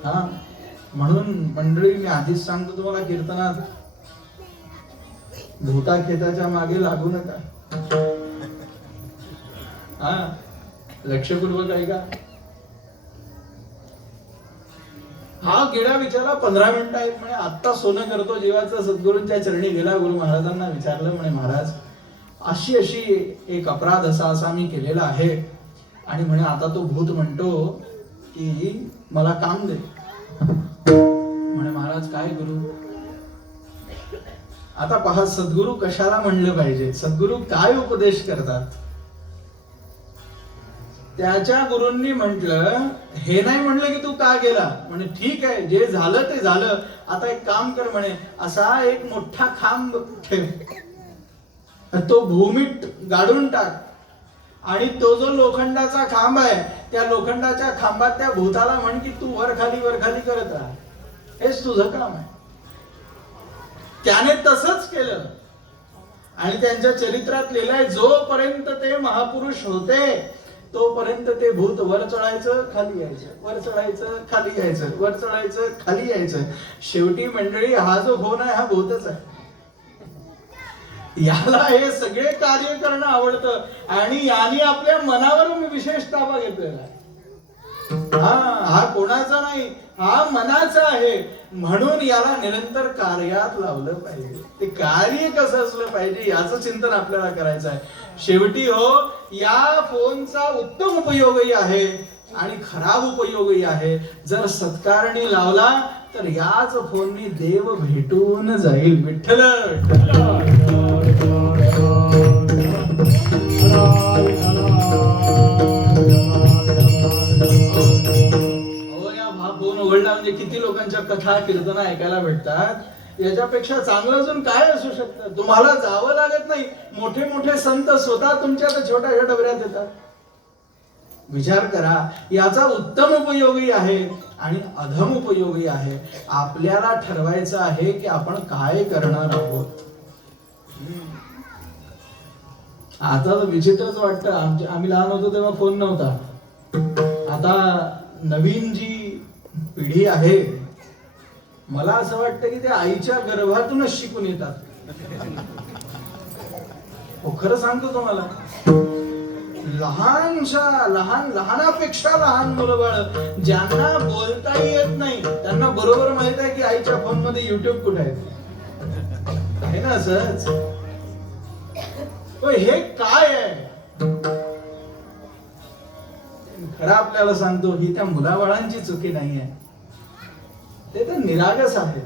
हा म्हणून मंडळी मी आधीच सांगतो तुम्हाला, कीर्तनात भूता खेताच्या मागे लागू नका. हा लक्षपूर्वक आहे का. हा गेला विचारला 15 मिनिटं आहेत. म्हणे आत्ता सोनं करतो जीवाचं. सद्गुरूंच्या चरणी गेला. गुरु महाराजांना विचारलं, म्हणे महाराज अशी एक अपराध असा मी केलेला आहे. आणि म्हणे आता तो भूत म्हणतो की मला काम दे. म्हणे महाराज काय करू. आता पहा सद्गुरू कशाला म्हणलं पाहिजे, सद्गुरू काय उपदेश करतात. त्याच्या गुरूंनी म्हटलं, हे नाही म्हणलं की तू का गेला. म्हणे ठीक आहे, जे झालं ते झालं. आता एक काम कर म्हणे, असा एक मोठा खांब ठेव. तो भूमीत गाडून टाक आणि तो जो लोखंडाचा खांब आहे त्या लोखंडाच्या खांबात त्या भूताला म्हण की तू वर खाली करत राहा, हेच तुझं काम आहे. त्याने तसंच केलं आणि त्यांच्या चरित्रात लिहिलंय जोपर्यंत ते महापुरुष होते तोपर्यंत ते भूत वर चढायचं खाली यायचं, वर चढायचं खाली यायचं, वर चढायचं खाली यायचं. शेवटी मंडळी हा जो फोन आहे हा भूतच आहे. याला हे सगळे कार्य करणं आवडतं आणि याने आपल्या मनावर विशेष ताबा घेतलेला आहे. हा कोणाचा नाही, हा मनाचा आहे. म्हणून याला निरंतर कार्यात लावलं पाहिजे. ते कार्य कसं असलं पाहिजे याचं चिंतन आपल्याला करायचं आहे. शेवटी हो या फोनचा उत्तम उपयोगही आहे आणि खराब उपयोगही आहे. जर सत्कारणी लावला तर याच फोननी देव भेटून जाईल. विठ्ठल फोन उघडला म्हणजे किती लोकांच्या कथा कीर्तन ऐकायला भेटतात. याच्यापेक्षा चांगलं अजून काय असू शकतं. तुम्हाला जावं लागत नाही. मोठे मोठे संत स्वतः तुमच्या छोट्या डबऱ्यात येतात. विचार करा, याचा उत्तम उपयोगी आहे आणि अधम उपयोगी आहे. आपल्याला ठरवायचं आहे की आपण काय करणार आहोत. आता तर विचित्रच वाटतं. आम्ही लहान होतो तेव्हा फोन नव्हता. आता नवीन जी पिढी आहे मला असं वाटतं की ते आईच्या गर्भातूनच शिकून येतात. खरं सांगतो तुम्हाला, लहानापेक्षा लहान मुलं बाळ ज्यांना बोलताही येत नाही त्यांना बरोबर माहित आहे की आईच्या फोन मध्ये युट्यूब कुठे आहे ना. असंच हे काय आहे खरं आपल्याला सांगतो, ही त्या मुलाबाळांची चुकी नाही आहे. ते तर निरागस आहेत.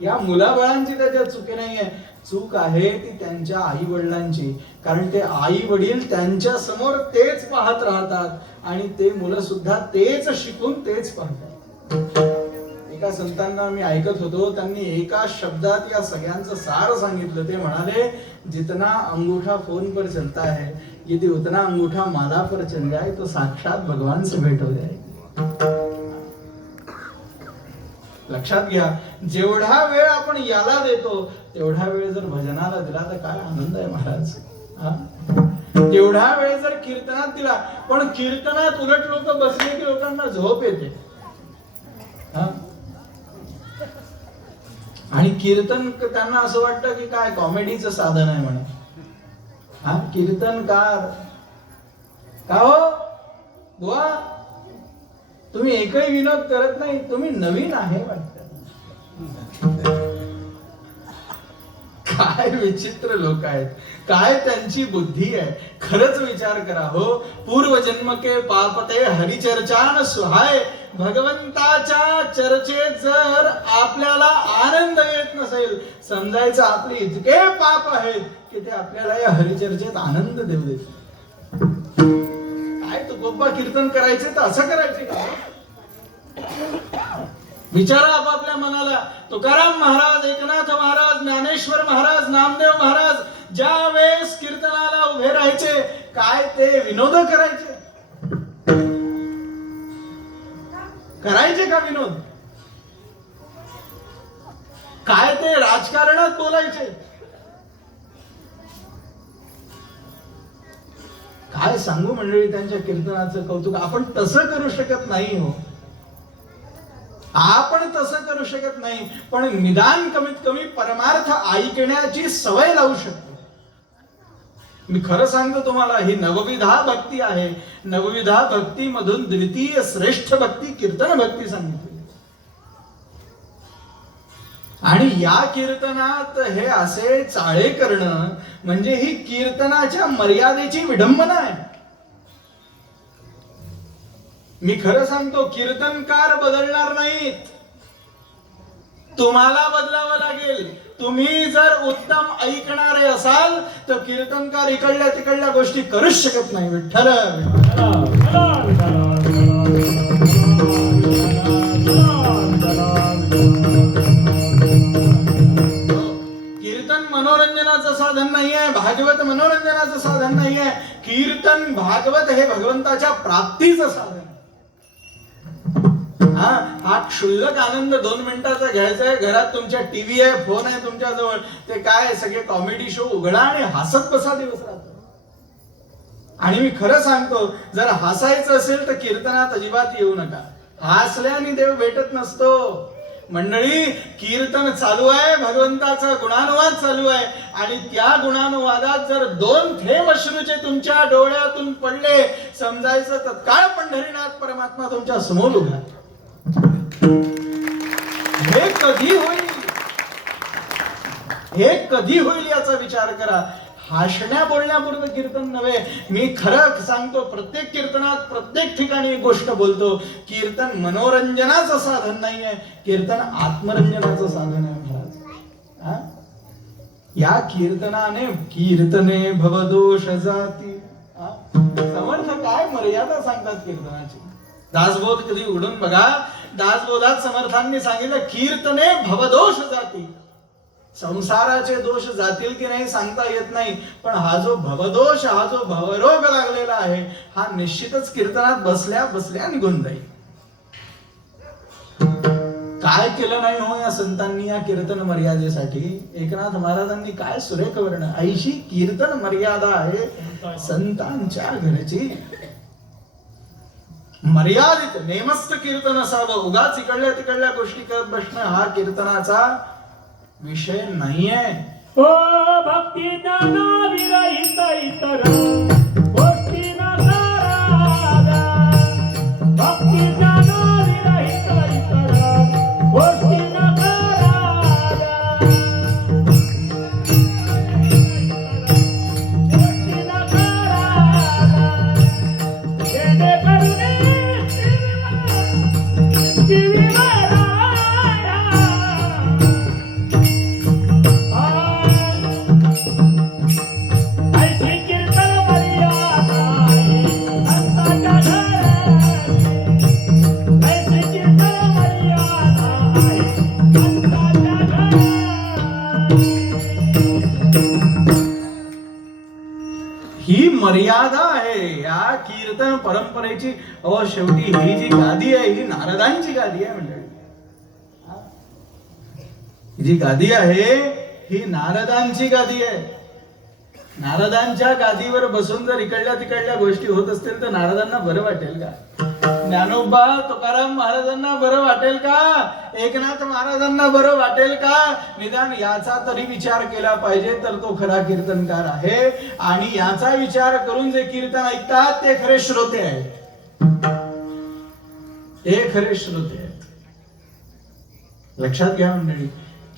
या मुलाबाळांची त्याच्यात चुकी नाही आहे. चूक आहे ती त्यांच्या आई वडिलांची. कारण ते आई वडील त्यांच्या समोर तेच पाहत राहतात आणि ते मुलं सुद्धा तेच शिकून तेच पाहतात. एका संतांना मी ऐकत होतो, त्यांनी एका शब्दात या सगळ्यांचं सार सांगितलं. ते म्हणाले, जितना अंगूठा फोन पर चलता है यदि उतना अंगूठा माला पर चल जाए तो साक्षात भगवान से भेट हो जाए. लक्षात घ्या, जेवढा वेळ आपण याला देतो तेवढा वेळ जर भजनाला दिला तर काय आनंद आहे महाराज. तेवढा वेळ जर कीर्तनात दिला, पण कीर्तनात उलट लोक बसले की लोकांना झोप येते. आणि कीर्तन त्यांना असं वाटतं की काय कॉमेडीचं साधन आहे म्हणून. कीर्तनकार का हो बुवा, तुम्ही एकही विनोद करत नाही, तुम्ही नवीन आहे वाटतं. काय विचित्र लोक आहेत, काय त्यांची बुद्धी आहे. खरंच विचार करा हो. पूर्वजन्म के पापते हरिचर्चान सुहाय. भगवंताच्या चर्चेत जर आपल्याला आनंद येत नसेल, समजायचं आपले इतके पाप आहेत की ते आपल्याला या हरिचर्चेत आनंद देऊ देत. काय तू बाप्पा कीर्तन करायचे तर असं करायचे का? विचारा आपापल्या मनाला. तुकाराम महाराज, एकनाथ महाराज, ज्ञानेश्वर महाराज, नामदेव महाराज ज्या वेळेस कीर्तनाला उभे राहायचे, काय ते विनोद करायचे? करायचे का विनोद? काय ते राजकारणात बोलायचे? काय सांगू मंडळी त्यांच्या कीर्तनाचं कौतुक. आपण तसं करू शकत नाही हो. आपण तसं करू शकत नाही, पण निदान कमीत कमी परमार्थ ऐकण्याची सवय लावू शकतो. मी खरं सांगतो तुम्हाला, ही नवविधा भक्ती आहे. नवविधा भक्ती मधून द्वितीय श्रेष्ठ भक्ती कीर्तन भक्ती सांगितली. आणि या कीर्तनात हे असे चाळे करणं म्हणजे ही कीर्तनाच्या मर्यादेची विडंबना आहे. मी खरं सांगतो, कीर्तनकार बदलणार नाहीत, तुम्हाला बदलावं लागेल. तुम्ही जर उत्तम ऐकणारे असाल तर कीर्तनकार इकडल्या तिकडल्या गोष्टी करूच शकत नाही. विठ्ठल कीर्तन मनोरंजनाचं साधन नाहीये, भागवत मनोरंजनाचं साधन नाहीये. कीर्तन भागवत हे भगवंताच्या प्राप्तीचं साधन आहे. हा क्षुल्लक आनंद 2 मिनिटाचा घ्यायचा आहे. घरात तुमच्या टीव्ही आहे, फोन आहे तुमच्या जवळ, ते काय सगळे कॉमेडी शो उघडा आणि हसत बसा दिवस रात्र. आणि मी खरं सांगतो, जर हसायचं असेल तर कीर्तनात अजिबात येऊ नका. हसल्याने देव भेटत नसतो. मंडळी, कीर्तन चालू आहे, भगवंताचा गुणानुवाद चालू आहे, आणि त्या गुणानुवादात जर 2 थेंब अश्रूचे तुमच्या डोळ्यातून पडले, समजायचं तत्काळ पंढरीनाथ परमात्मा तुमच्या समोर उभा. हे कधी होईल, हे कधी होईल याचा विचार करा. हसण्या बोलण्यापुरतं कीर्तन नव्हे. मी खरं सांगतो, प्रत्येक कीर्तनात प्रत्येक ठिकाणी एक गोष्ट बोलतो, कीर्तन मनोरंजनाचं साधन नाहीये, कीर्तन आत्मरंजनाचं साधन आहे महाराज. या कीर्तनाने कीर्तने भवदोष जाती. समर्थ काय मर्यादा सांगतात कीर्तनाची. दासबोध कधी उघडून बघा. दासबोधात समर्थांनी सांगितलं, कीर्तने भवदोष जाती. संसाराचे दोष जातील की नाही सांगता येत नाही, पण हा जो भवदोष, हा जो भवरोग लागलेला आहे, हा निश्चितच कीर्तनात बसल्या बसल्या निघून जाईल. काय केलं नाही हो या संतांनी या कीर्तन मर्यादेसाठी. एकनाथ महाराजांनी काय सुरेख वर्ण, ऐशी कीर्तन मर्यादा आहे संतांच्या घरची. मर्यादित नेमस्त कीर्तन असावं. उगाच इकडल्या तिकडल्या गोष्टी करत बसणं हा कीर्तनाचा विषय नाहीये. ओ भक्ती ज्ञान विरहित इतर गोष्टी नसाराव्या. भक्ती ज्ञान विरहित इतर गोष्टी नसाराव्या. गोष्टी नसाराव्या. येणे करुणे ही मर्यादा आहे या कीर्तन परंपरेची. अहो शेवटी ही जी गादी आहे ही नारदांची गादी आहे मंडळी. ही जी गादी आहे ही नारदांची गादी आहे. नारदांच्या गादीवर बसून जर इकडल्या तिकडल्या गोष्टी होत असतील तर नारदांना बरं वाटेल का? ज्ञानोबा तुकाराम महाराजांना बरं वाटेल का? एकनाथ महाराजांना बरं वाटेल का? निदान याचा तरी विचार केला पाहिजे तर तो खरा कीर्तनकार आहे. आणि याचा विचार करून जे कीर्तन ऐकतात ते खरे श्रोते आहेत. ते खरे श्रोते आहेत. लक्षात घ्या मंडळी,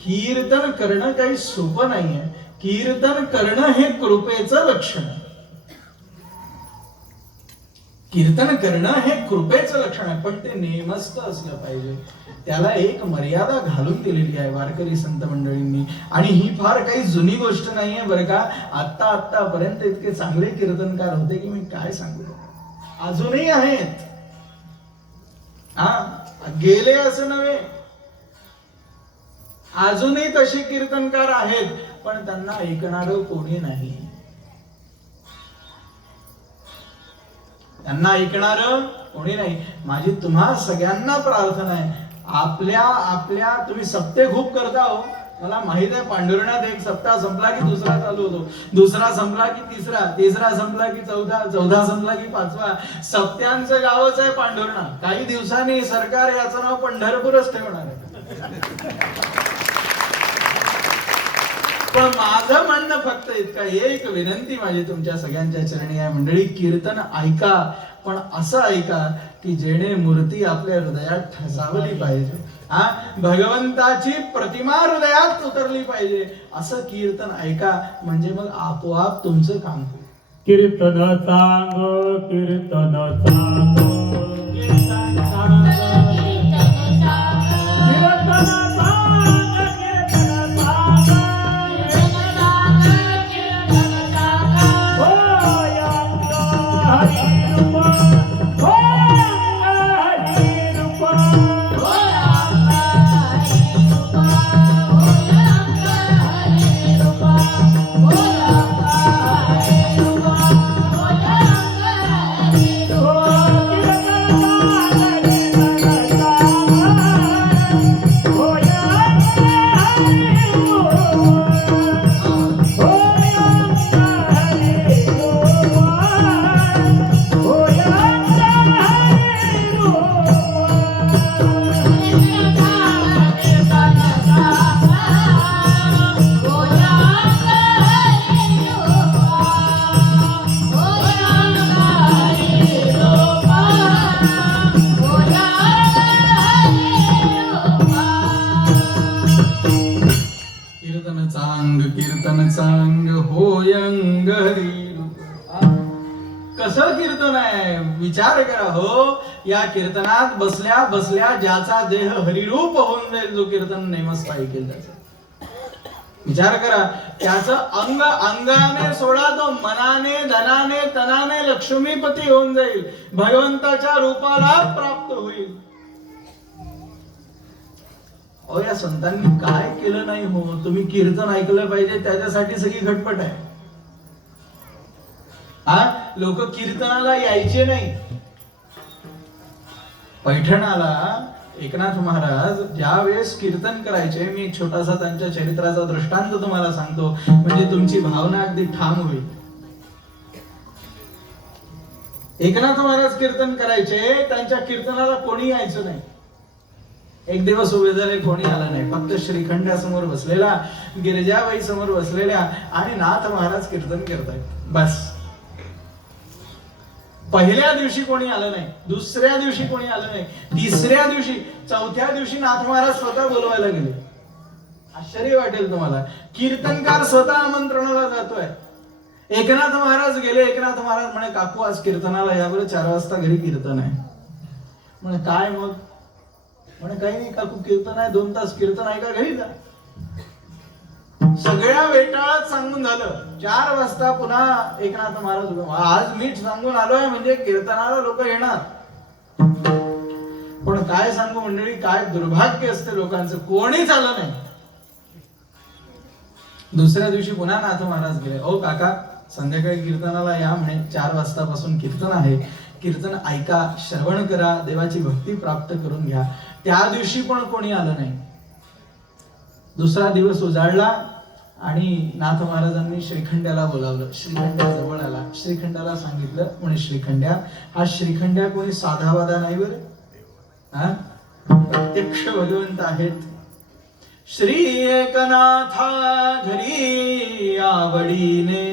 कीर्तन करणं काही सोपं नाहीये. कीर्तन करणं हे कृपेचं लक्षण आहे. कीर्तन करणं हे कृपेचं लक्षण आहे, पण ते नेमस्त असलं पाहिजे. त्याला एक मर्यादा घालून दिलेली आहे वारकरी संत मंडळींनी. आणि ही फार काही जुनी गोष्ट नाहीये बरं का. आतापर्यंत इतके चांगले कीर्तनकार होते की मी काय सांगू. अजूनही आहेत. गेले असं नव्हे, अजूनही तसे कीर्तनकार आहेत, पण त्यांना ऐकणारं कोणी नाही. त्यांना ऐकणारं कोणी नाही. माझी तुम्हा सगळ्यांना प्रार्थना आहे, आपल्या तुम्ही सप्ते खूप करता हो. मला माहित आहे, पांडुरण्यात एक सप्ताह संपला की दुसरा चालू होतो, दुसरा संपला की तिसरा, तिसरा संपला की चौथा, चौथा संपला की पाचवा. सप्त्यांचं गावच आहे पांडुरणा. काही दिवसांनी सरकार याचं नाव पंढरपूरच ठेवणार आहे. पण माझं म्हणणं फक्त इतका, एक विनंती माझी तुमच्या सगळ्यांच्या चरणी आहे मंडळी, कीर्तन ऐका, पण असं ऐका की जेणे मूर्ती आपल्या हृदयात ठसावली पाहिजे. भगवंताची प्रतिमा हृदयात उतरली पाहिजे. असं कीर्तन ऐका, म्हणजे मग आपोआप तुमचं काम होईल. कीर्तन सांग, कीर्तन सांग, कीर्तन सांग, कीर्तन सांग. Oh कसं कीर्तन आहे विचार करा हो. या कीर्तनात बसल्या बसल्या ज्याचा देह हरिरूप होऊन जाईल, जो कीर्तन नेमच ऐकेल त्याचा विचार करा. त्याचं अंग अंगाने सोडा, तो मनाने धनाने तनाने लक्ष्मीपती होऊन जाईल, भगवंताच्या रूपाला प्राप्त होईल. अहो या संतांनी काय केलं नाही हो. तुम्ही कीर्तन ऐकलं पाहिजे त्याच्यासाठी सगळी खटपट आहे. हा लोक कीर्तनाला यायचे नाही. पैठणाला एकनाथ महाराज ज्या वेळेस कीर्तन करायचे, मी एक छोटासा त्यांच्या चरित्राचा दृष्टांत तुम्हाला सांगतो म्हणजे तुमची भावना अगदी ठाम होईल. एकनाथ महाराज कीर्तन करायचे, त्यांच्या कीर्तनाला कोणी यायचं नाही. एक दिवस उभे झाले, कोणी आला नाही, फक्त श्रीखंड्यासमोर बसलेला, गिरिजाबाई समोर बसलेल्या आणि नाथ महाराज कीर्तन करतायत, बस. पहिल्या दिवशी कोणी आलं नाही, दुसऱ्या दिवशी कोणी आलं नाही, तिसऱ्या दिवशी, चौथ्या दिवशी नाथ महाराज स्वतः बोलवायला गेले. आश्चर्य वाटेल तुम्हाला, कीर्तनकार स्वतः आमंत्रणाला जातोय. एकनाथ महाराज गेले. एकनाथ महाराज म्हणे, काकू आज कीर्तनाला या, बरं 4 वाजता घरी कीर्तन आहे. म्हणे काय मग? म्हणे काही नाही काकू, कीर्तन आहे, 2 तास कीर्तन आहे का, घरी जा. सगळ्या वेटाळात सांगून झालं. 4 वाजता पुन्हा एकनाथ महाराज, आज मीठ सांगून आलोय म्हणजे कीर्तनाला लोक येणार. पण काय सांगू मंडळी, काय दुर्भाग्य असते लोकांचं, कोणीच आलं नाही. दुसऱ्या दिवशी पुन्हा नाथ महाराज गेले. ओ काका, संध्याकाळी कीर्तनाला या म्हणे, 4 वाजतापासून कीर्तन आहे, कीर्तन ऐका, श्रवण करा, देवाची भक्ती प्राप्त करून घ्या. त्या दिवशी पण कोणी आलं नाही. दुसरा दिवस उजाडला आणि नाथ महाराजांनी श्रीखंड्याला बोलावलं. श्रीखंड्या जवळ आला. श्रीखंड्याला सांगितलं, म्हणे श्रीखंड्या, हा श्रीखंड्या कोणी साधा वादा नाही बरं, हा प्रत्यक्ष भगवंत आहेत. श्री एकनाथा घरी आवडीने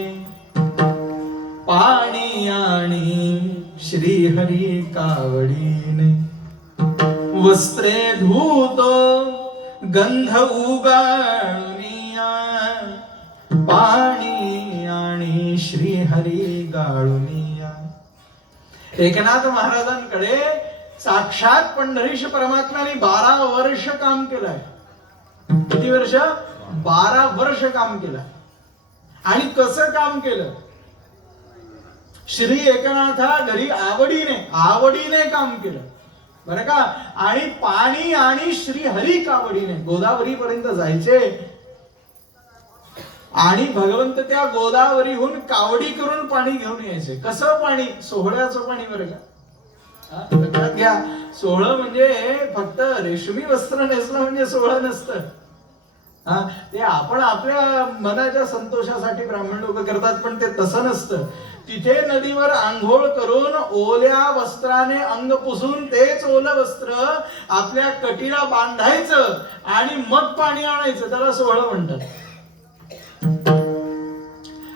पाणी आणि श्री हरी कावडीने, वस्त्रे धूतो गंध उगाळुनिया, पाणी आणि श्री हरी गाळुनिया. एकनाथ महाराजांकडे साक्षात पंढरीश परमात्म्याने 12 वर्ष काम केलंय. किती वर्ष? 12 वर्ष काम केलं. आणि कसं काम केलं? श्री एकनाथा घरी आवडीने काम केलं बरं का. आणि पाणी आणि श्री हरी कावडीने गोदावरी पर्यंत जायचे आणि भगवंत त्या गोदावरीहून कावडी करून पाणी घेऊन यायचे. कसं पाणी? सोहळ्याचं पाणी बरं का. लक्षात घ्या, सोहळं म्हणजे फक्त रेशमी वस्त्र नेसलं म्हणजे सोहळं नसतं. ते आपण आपल्या मनाच्या संतोषासाठी ब्राह्मण लोक करतात, पण ते तसं नसतं. तिथे नदीवर आंघोळ करून ओल्या वस्त्राने अंग पुसून तेच ओलं वस्त्र आपल्या कटीला बांधायचं आणि मग पाणी आणायचं, त्याला सोहळं म्हणतात.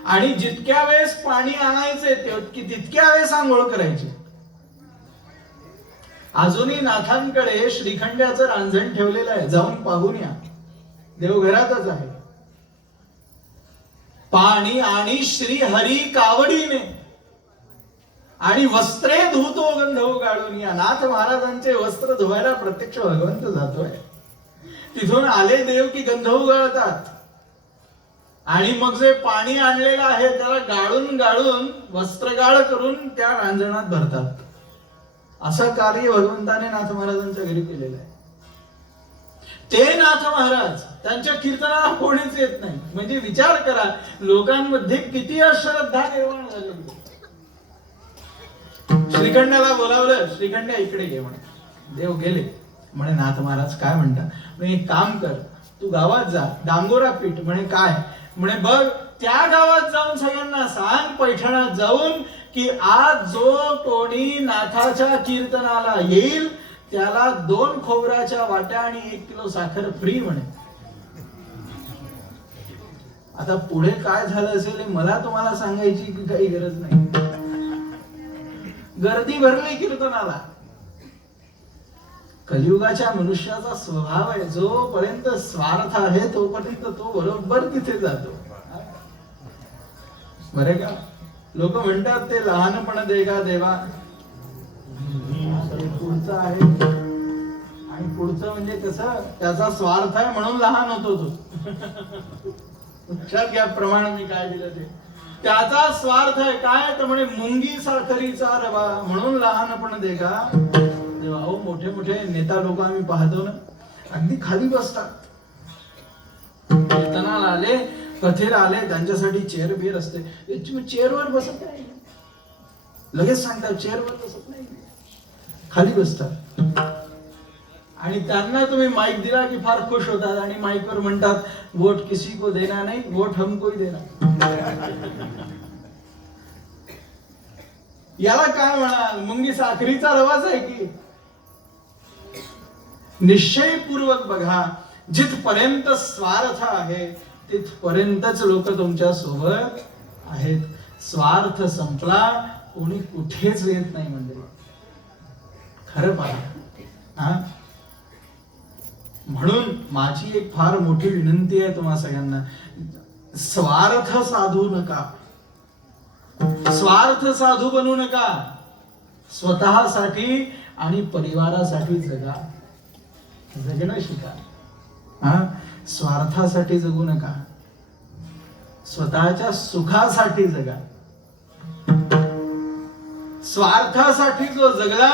आणि जितक्या वेळेस पाणी आणायचे तितक्या वेळेस आंघोळ करायची. अजूनही नाथांकडे श्रीखंड्याचं रांजण ठेवलेलं आहे, जाऊन पाहून या, देवघरातच आहे. पाणी आणि श्री हरी कावडीने आणि वस्त्रे धुतो गंध गाळून या. नाथ महाराजांचे वस्त्र धुवायला प्रत्यक्ष भगवंत जातोय. तिथून आले देव की गंध उगाळतात आणि मग जे पाणी आणलेलं आहे त्याला गाळून गाळून वस्त्रगाळ करून त्या रांजणात भरतात. असं कार्य भगवंताने नाथ महाराजांच्या घरी केलेलं आहे. ते नाथ महाराज, त्यांच्या कीर्तनाला कोणीच येत नाही. म्हणजे विचार करा, लोकांमध्ये किती अश्रद्धा निर्माण झाली. श्रीखंडाला बोलावलं, श्रीखंड्या इकडे घे म्हणे. देव गेले. म्हणे नाथ महाराज काय म्हणता? म्हणे एक काम कर, तू गावात जा, डांगोरा पीठ. म्हणे काय? म्हणे बघ, त्या गावात जाऊन सगळ्यांना सांग, पैठणात जाऊन, की आज जो कोणी नाथाच्या कीर्तनाला येईल त्याला 2 खोबऱ्याच्या वाट्या आणि 1 किलो साखर फ्री म्हणे. आता पुढे काय झालं असेल मला तुम्हाला सांगायची काही गरज नाही. गर्दी भरली कीर्तनाला. कलियुगाच्या मनुष्याचा स्वभाव आहे, जोपर्यंत स्वार्थ आहे तोपर्यंत तो बरोबर तिथे जातो. बरे का? लोक म्हणतात ते लहानपण देगा देवा, पुढचं आहे आणि पुढचं म्हणजे कसं, त्याचा स्वार्थ आहे म्हणून लहान होतो तो. लक्षात घ्या प्रमाण मी काय दिलं ते. त्याचा स्वार्थ आहे काय तर म्हणे मुंगी साखरीचा रवा म्हणून लहानपण देगा देवा. अहो मोठे मोठे नेता लोक आम्ही पाहतो ना, अगदी खाली बसतात. कीर्तनाला आले, कथेला आले, त्यांच्यासाठी चेअर बिअर असते. चेअरवर बसत नाही, लगेच सांगतात चेअरवर बसत नाही, खाली बसतात. आणि त्यांना तुम्ही माईक दिला की फार खुश होतात आणि माईकवर म्हणतात वोट किसी को देना नहीं, वोट हमको ही देना. याला काय म्हणाल, मुंगी साखरीचा रवाच आहे की. निश्चयपूर्वक बघा, जिथपर्यंत स्वार्थ आहे तिथपर्यंतच लोक तुमच्या सोबत आहेत. स्वार्थ संपला कोणी कुठेच येत नाही मंडळी, खरं पहा. म्हणून माझी एक फार मोठी विनंती आहे तुम्हा सगळ्यांना, स्वार्थ साधू नका, स्वार्थ साधू बनू नका. स्वतःसाठी आणि परिवारासाठी जगा, जगणं शिका. स्वार्थासाठी जगू नका, स्वतःच्या सुखासाठी जगा. स्वार्थासाठी जो जगला,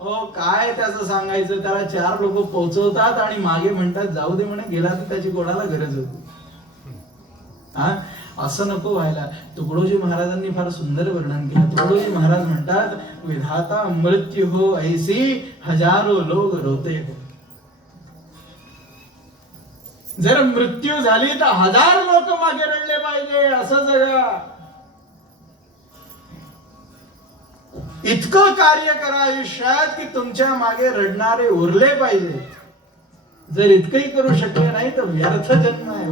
हो काय त्याचं सांगायचं. त्याला 4 लोक पोहोचवतात आणि मागे म्हणतात जाऊ दे म्हणे, गेला तर त्याची कोणाला गरज होती. असं नको व्हायला. तुकडोजी महाराजांनी फार सुंदर वर्णन केलं. तुकडोजी महाराज म्हणतात, विधाता मृत्यू हो ऐसी हजारो लोग रोते हो. जर मृत्यू झाली तर 1000 लोक मागे रडले पाहिजे, असं जगा. इतकं कार्य करा आयुष्यात की तुमच्या मागे रडणारे उरले पाहिजे. जर इतकंही करू शकले नाही तर व्यर्थ जन्म आहे,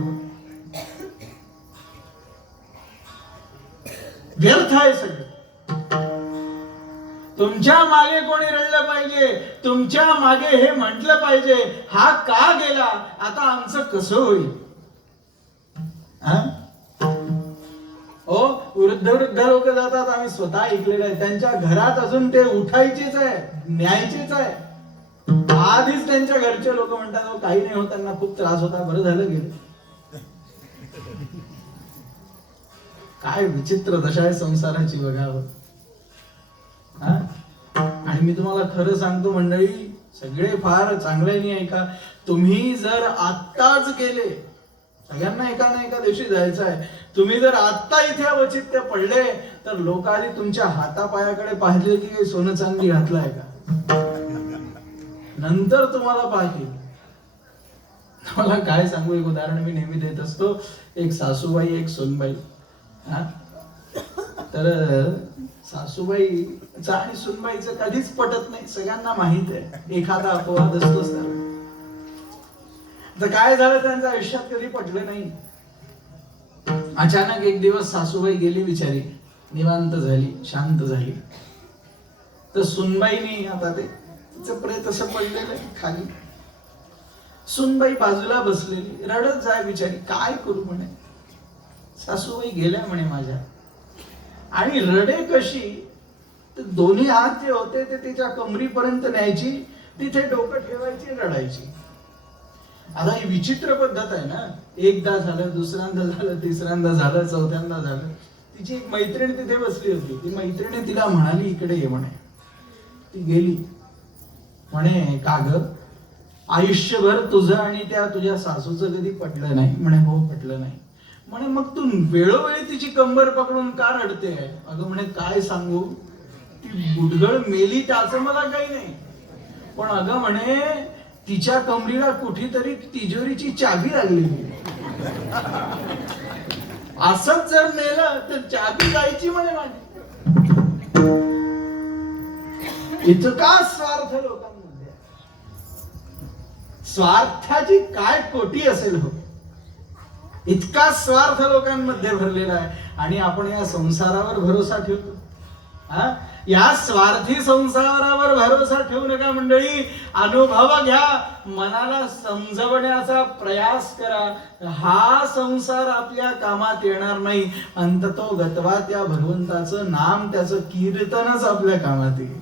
व्यर्थ आहे सगळं. तुमच्या मागे कोणी रडलं पाहिजे, तुमच्या मागे हे म्हटलं पाहिजे, हा का गेला, आता आमचं कसं होईल. वृद्ध लोक जातात, आम्ही स्वतः ऐकलेलं आहे, त्यांच्या घरात अजून ते उठायचेच आहे, न्यायचेच आहे. आधीच त्यांच्या घरचे लोक म्हणतात काही नाही होत, त्यांना खूप त्रास होता, बरं झालं गेलं. काय विचित्र दशा आहे संसाराची बघावं. आणि मी तुम्हाला खरं सांगतो मंडळी, सगळे फार चांगल्याने ऐका. तुम्ही जर आत्ताच गेले, सगळ्यांना एका ना एका दिवशी जायचं आहे, तुम्ही जर आत्ता इथे अवचित्य पडले तर लोकांनी तुमच्या हातापायाकडे पाहिले की सोनं चांदी घातलाय का, नंतर तुम्हाला पाहतील. मला काय सांगू, एक उदाहरण मी नेहमी देत असतो. एक सासूबाई, एक सोनबाई. तर सासूबाईचा आणि सुनबाईचं कधीच पटत नाही, सगळ्यांना माहित आहे. एखादा अपवाद असतोच त्याला. तर काय झालं, त्यांच्या आयुष्यात कधी पटलं नाही. अचानक एक दिवस सासूबाई गेली बिचारी, निवांत झाली, शांत झाली. तर सुनबाईनी, आता ते तिचं प्रेत असं पडलेलं खाली, सुनबाई बाजूला बसलेली, रडत जाय बिचारी, काय करू म्हणे. सासूबाई गेल्या म्हणे माझ्या. आणि रडे कशी, तर दोन्ही हात जे होते ते तिच्या कमरीपर्यंत न्यायची, तिथे डोकं ठेवायची, रडायची. आता ही विचित्र पद्धत आहे ना. एकदा झालं, दुसऱ्यांदा झालं, तिसऱ्यांदा झालं, चौथ्यांदा झालं. तिची एक मैत्रीण तिथे बसली होती. ती मैत्रिणी तिला म्हणाली इकडे ये म्हणे. ती गेली. म्हणे का ग, आयुष्यभर तुझं आणि त्या तुझ्या सासूचं कधी पटलं नाही. म्हणे हो पटलं नाही. म्हणे मग तू वेळोवेळी तिची कंबर पकडून का रडते. अगं म्हणे काय सांगू, ती बुडगळ मेली त्याचं मला काही नाही, पण अगं म्हणे तिच्या कमरीला कुठेतरी तिजोरीची चाबी लागलेली. असंच जर नेलं तर चाबी जायची म्हणे माझी. इतका स्वार्थ लोकांमध्ये, स्वार्थाची काय कोटी असेल हो. इतका स्वार्थ लोकांमध्ये भरलेला आहे. आणि आपण या संसारावर भरोसा ठेवतो. या स्वार्थी संसारावर भरोसा ठेवू नका मंडळी. अनुभव घ्या, मनाला समजवण्याचा प्रयास करा. हा संसार आपल्या कामात येणार नाही. अंततो गतवा त्या भगवंताचं नाम, त्याचं कीर्तनच आपल्या कामात येईल.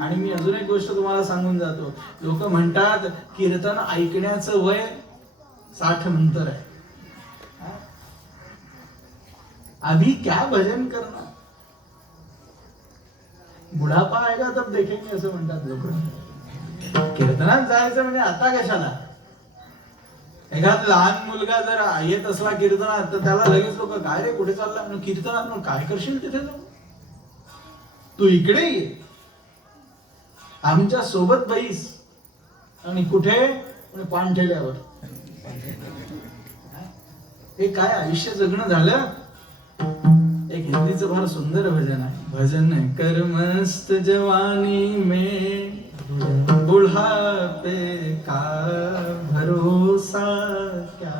आणि मी अजून एक गोष्ट तुम्हाला सांगून जातो. लोक म्हणतात कीर्तन ऐकण्याचं वय 60 नंतर आहे. अभी क्या भजन करना, बुढापा आएगा तब देखेंगे असं म्हणतात लोक. कीर्तनात जायचं म्हणजे आता कशाला. एखादा लहान मुलगा जर येत असला कीर्तनात तर त्याला लगेच लोक काय रे कुठे चालला, कीर्तनात मग काय करशील तिथे जाऊन, तू इकडे ये, आमच्या सोबत बैस. आणि कुठे, पाणठेल्यावर. हे काय आयुष्य जगणं झालं. एक हिंदीचं फार सुंदर भजन आहे. भजन कर मस्त जवानी में बुढ़ापे का भरोसा क्या.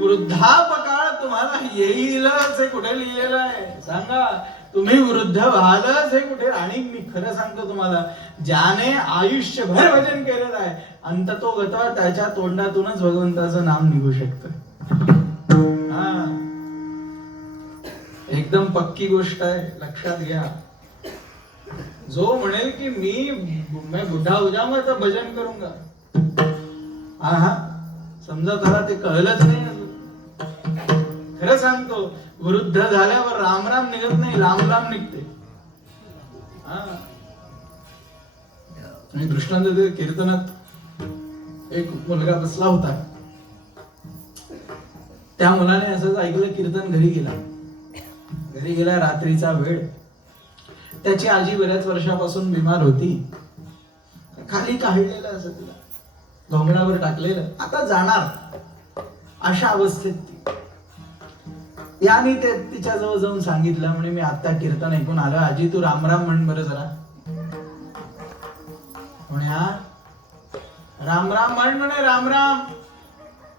वृद्धापकाळ तुम्हाला येईलच हे कुठे लिहिलेलं आहे सांगा. तुम्ही वृद्ध व्हालच हे कुठे. आणि मी खरं सांगतो तुम्हाला, ज्याने आयुष्यभर भजन केलेलं आहे अंततो गतवा त्याच्या तोंडातूनच भगवंताचं नाम निघू शकतं. एकदम पक्की गोष्ट आहे, लक्षात घ्या. जो म्हणेल की मैं बुढ़ा हो जाऊंगा तर भजन करूंगा, हा समजा त्याला ते कळलंच नाही अजून. खरं सांगतो, वृद्ध झाल्यावर राम राम निघत नाही, लांब लांब निघते. आणि दृष्टांत देते, कीर्तनात एक मुलगा बसला होता. त्या मुलाने असंच ऐकलं, कीर्तन घरी गेला रात्रीचा वेळ. त्याची आजी बऱ्याच वर्षापासून बिमार होती. खाली काढलेलं असं तिला, घोंगडावर टाकलेलं, आता जाणार अशा अवस्थेत ती. याने ते तिच्या जवळ जाऊन सांगितलं, म्हणे मी आता कीर्तन ऐकून आलो, आजी तू रामराम म्हण बरं जरा. म्हणे हा रामराम म्हणे रामराम.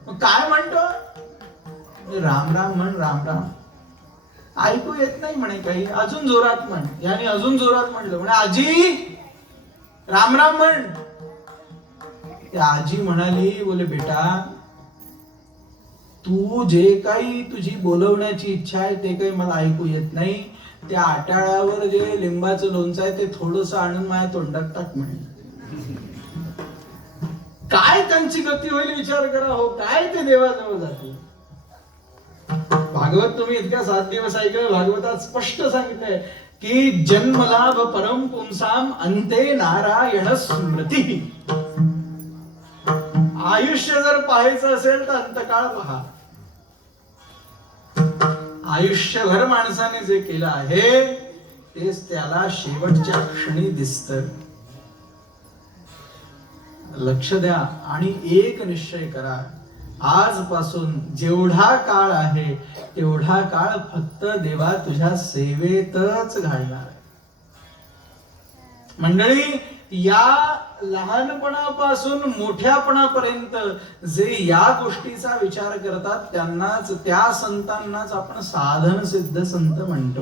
मग काय म्हणतो, रामराम म्हण रामराम. ऐकू येत नाही म्हणे काही, अजून जोरात म्हण. याने अजून जोरात म्हणलं, म्हणे आजी रामराम म्हण. आजी म्हणाली, बोले बेटा तू जे काही तुझी बोलवण्याची इच्छा आहे ते काही मला ऐकू येत नाही. त्या आटाळ्यावर जे लिंबाचं लोणचं आहे ते थोडंसं आणून माझ्या तोंडात टाक म्हणे. काय त्यांची गती होईल विचार करा हो. काय ते देवाजवळ जातील. भागवत तुम्ही इतक्या 7 दिवस ऐकलं, भागवतात स्पष्ट सांगितलंय की जन्मलाभ परम पुंसाम अंते नारायण स्मृती. आयुष्य जर पाहायचं असेल तर अंतकाळ पहा. आयुष्यभर माणसाने जे केलं आहे तेच त्याला शेवटच्या क्षणी दिसतं. लक्ष द्या आणि एक निश्चय करा, आजपासून जेवढा काळ आहे तेवढा काळ फक्त देवा तुझ्या सेवेतच घालणार. मंडळी, या लहानपणापासून मोठ्यापणापर्यंत जे या गोष्टीचा विचार करतात त्यांनाच, त्या संतांनाच आपण साधन सिद्ध संत म्हणतो.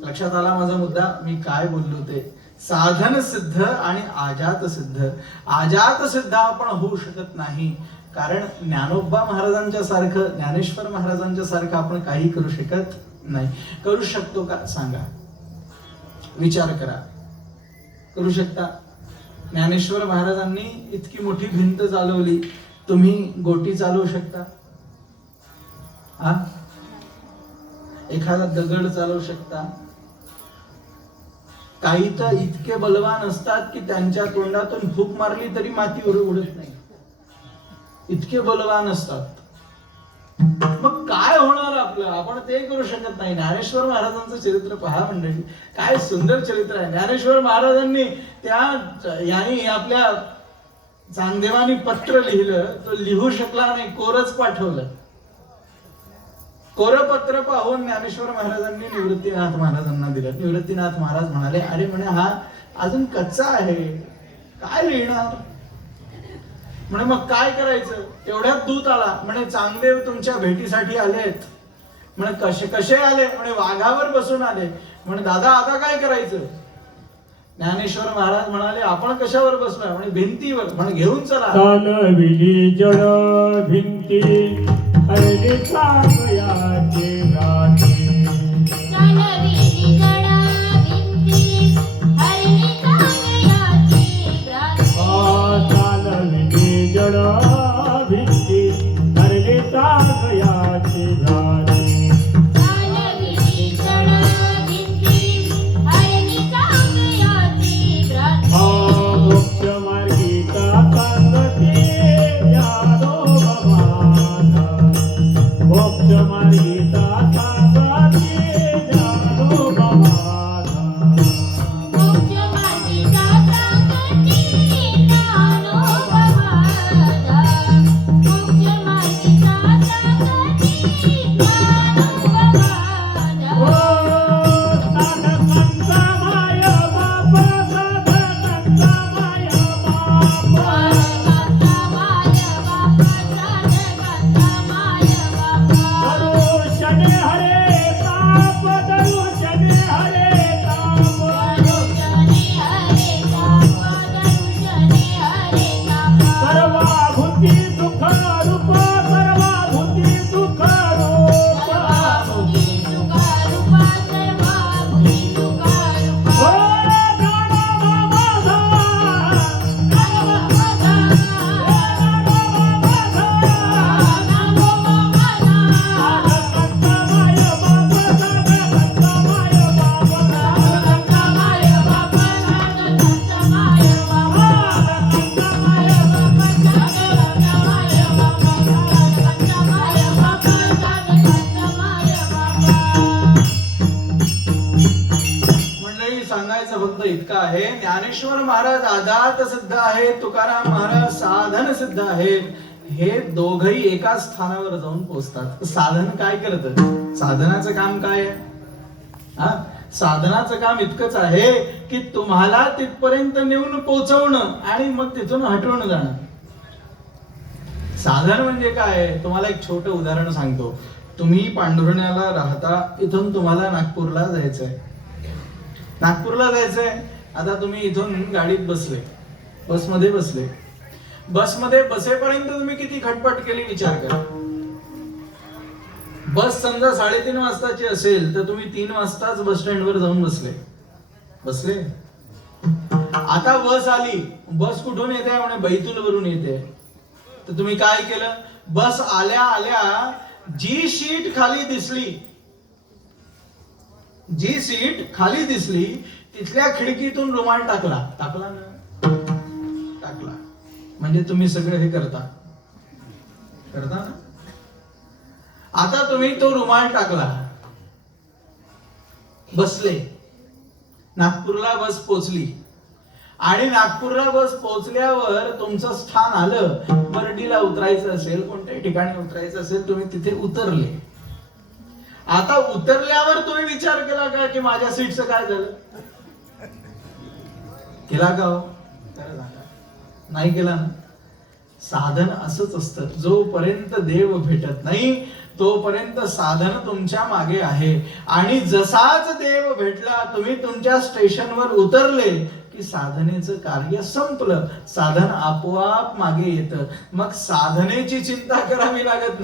लक्षात आला माझा मुद्दा, मी काय बोललो ते. साधन सिद्ध आणि आजात सिद्ध. आजात सिद्ध आपण होऊ शकत नाही, कारण ज्ञानोबा महाराजांच्या सारखं, ज्ञानेश्वर महाराजांच्या सारखं आपण काही करू शकत नाही. करू शकतो का सांगा, विचार करा. करू शकता? ज्ञानेश्वर महाराजांनी इतकी मोठी भिंत चालवली, तुम्ही गोटी चालवू शकता? हा, एखादा दगड चालवू शकता? काही तर इतके बलवान असतात की त्यांच्या तोंडातून फूक मारली तरी माती उडत नाही, इतके बलवान असतात. मग काय होणार आपलं, आपण ते करू शकत नाही. ज्ञानेश्वर महाराजांचं चरित्र पहा मंडळी, काय सुंदर चरित्र आहे. ज्ञानेश्वर महाराजांनी याने आपल्या चांगदेवानी पत्र लिहिलं, तो लिहू शकला नाही, कोरच पाठवलं. कोरपत्र पाहून ज्ञानेश्वर महाराजांनी निवृत्तीनाथ महाराजांना दिलं. निवृत्तीनाथ महाराज म्हणाले, अरे म्हणे हा अजून कच्चा आहे, काय लिहिणार. म्हणे मग काय करायचं. तेवढ्यात दूत आला, म्हणे चांगदेव तुमच्या भेटीसाठी आलेत. म्हणे कसे कसे आले? म्हणे वाघावर बसून आले. म्हणे दादा आता काय करायचं? ज्ञानेश्वर महाराज म्हणाले आपण कशावर बसलोय? म्हणे भिंतीवर. म्हणे घेऊन चला. चालविली जड भिंती हरली चांगयाचे गाठी. चालविली जड भिंती हरली चांगयाची भ्रांती. चालविली जड भिंती हरली चांगयाचे गाठी. चालविली जड भिंती हरली चांगयाची भ्रांती. मोक्ष मार्गीचा सांगते ज्ञानोबा माझा. मोक्ष मार्गीचा सांगते ज्ञानोबा माझा. मोक्ष मार्गीचा सांगती ज्ञानोबा माझा. मोक्ष मार्गीचा सांगती ज्ञानोबा माझा. साध संत माय बाप, साध संत माय बाप. साधकांचा माय बाप, साधकांचा माय बाप. दर्शने हरे ताप, दर्शने हरे ताप. दर्शने हरे ताप, दर्शने हरे ताप. सर्वाभूती सुख रूप, सर्वाभूती सुख रूप. सर्वाभूती सुखरूप, सर्वाभूती सुखरूप. ओ ज्ञानोबा माझा, ज्ञानोबा माझा, ज्ञानोबा माझा. ज्ञानोबा माझा. साधकांचा माय बाप, साधकांचा माय बाप. साधकांचा माय बाप, साधकांचा माय बाप. साधकांचा माय बाप. साधकांचा माय बाप, साधकांचा माय बाप, साधकांचा माय बाप. मंडळी सांगायचं फक्त इतकं आहे, ज्ञानेश्वर महाराज आघात सिद्ध आहेत, तुकाराम महाराज साधन सिद्ध आहेत. हे दोघही एकाच स्थानावर जाऊन पोहोचतात. साधन काय करतं? साधनाचं काम काय आहे? हा, साधनाचं काम इतकंच आहे की तुम्हाला तिथपर्यंत नेऊन पोहोचवणं आणि मग तिथून हटवून जाणं. साधन म्हणजे काय? तुम्हाला एक छोटं उदाहरण सांगतो. तुम्ही पांढुर्ण्याला राहता, इथून तुम्हाला नागपूरला जायचंय. नागपूरला जायचंय. आता तुम्ही इथून गाडीत बसले, बसमध्ये बसले. बसमध्ये बसेपर्यंत तुम्ही किती खटपट केली विचार करा. बस समजा 3:30 वाजताची असेल तर तुम्ही 3 वाजताच बस स्टँडवर जाऊन बसले. आता बस आली. बस कुठून येते? म्हणे बैतूल वरून येते. तर तुम्ही काय केलं? बस आल्या आल्या जी सीट खाली दिसली तिथल्या खिडकीतून रुमाल टाकला ना. म्हणजे तुम्ही सगळं हे करता ना. आता तुम्ही तो रुमाल टाकला, बसले. नागपूरला बस पोहोचली आणि नागपूरला बस पोहोचल्यावर तुमचं स्थान आलं. बर्डीला उतरायचं असेल, कोणत्याही ठिकाणी उतरायचं असेल, तुम्ही तिथे उतरले. आता उतरल्यावर तुम्ही विचार केला का की माझ्या सीटचं काय झालं? केला का हो? नाही केला ना. साधन असंच असतं. जोपर्यंत देव भेटत नाही तोपर्यंत साधन तुमच्या मागे आहे. आणि जसाच देव भेटला, तुम्ही तुमच्या स्टेशनवर उतरले की साधनेचं कार्य संपलं. साधन आपोआप मागे येतं. मग साधनेची चिंता करावी लागत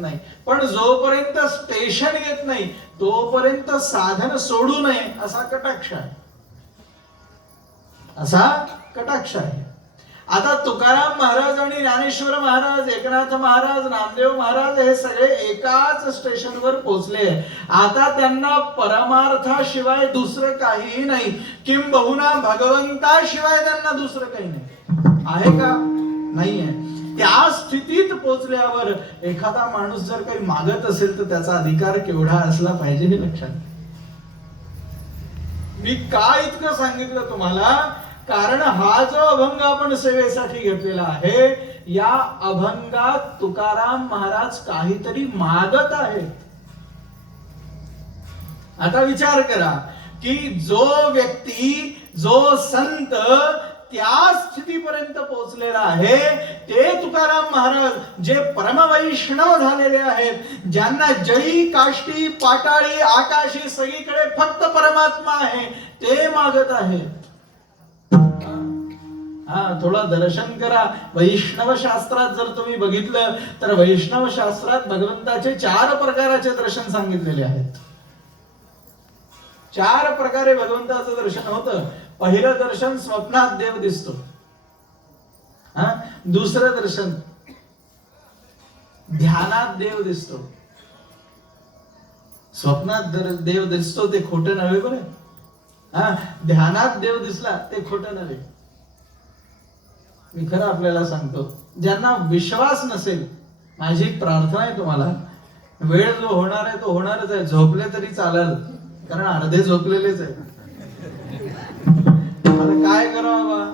नाही. पण जोपर्यंत स्टेशन येत नाही तोपर्यंत साधन सोडू नये असा कटाक्ष आहे. आता तुकाराम महाराज आणि ज्ञानेश्वर महाराज, एकनाथ महाराज, नामदेव महाराज हे सगळे एकाच स्टेशनवर पोहोचले. आता त्यांना परमार्थाशिवाय दुसरं काहीही नाही. किंबहुना भगवंताशिवाय त्यांना दुसरं काही नाही. आहे का? नाहीये. त्या स्थितीत पोहोचल्यावर एखादा माणूस जर काही मागत असेल तर त्याचा अधिकार केवढा असला पाहिजे हे लक्षात. मी का इतकं सांगितलं तुम्हाला? कारण हा जो अभंग आपण सेवेसाठी घेतलेला आहे, या अभंगात तुकाराम महाराज काहीतरी मागत आहेत. आता विचार करा की जो व्यक्ती, जो संत त्या स्थितीपर्यंत पोहोचलेला आहे ते तुकाराम महाराज जे परमवैष्णव झालेले आहेत, ज्यांना जळी काष्टी पाताळी आकाशी सगळीकडे फक्त परमात्मा आहे ते मागत आहेत. थोडं दर्शन करा. वैष्णव शास्त्रात जर तुम्ही बघितलं तर वैष्णव शास्त्रात भगवंताचे 4 प्रकाराचे दर्शन सांगितलेले आहेत. 4 प्रकारे भगवंताचं दर्शन होतं. पहिलं दर्शन स्वप्नात देव दिसतो. दुसरं दर्शन ध्यानात देव दिसतो. स्वप्नात देव दिसतो ते खोटं नव्हे बरं. ध्यानात देव दिसला ते खोटं नव्हे. मी खरं आपल्याला सांगतो, ज्यांना विश्वास नसेल, माझी एक प्रार्थना आहे तुम्हाला, वेळ जो होणार आहे तो होणारच आहे. झोपले तरी चालेल, कारण अर्धे झोपलेलेच आहे. आता काय करावं बाबा,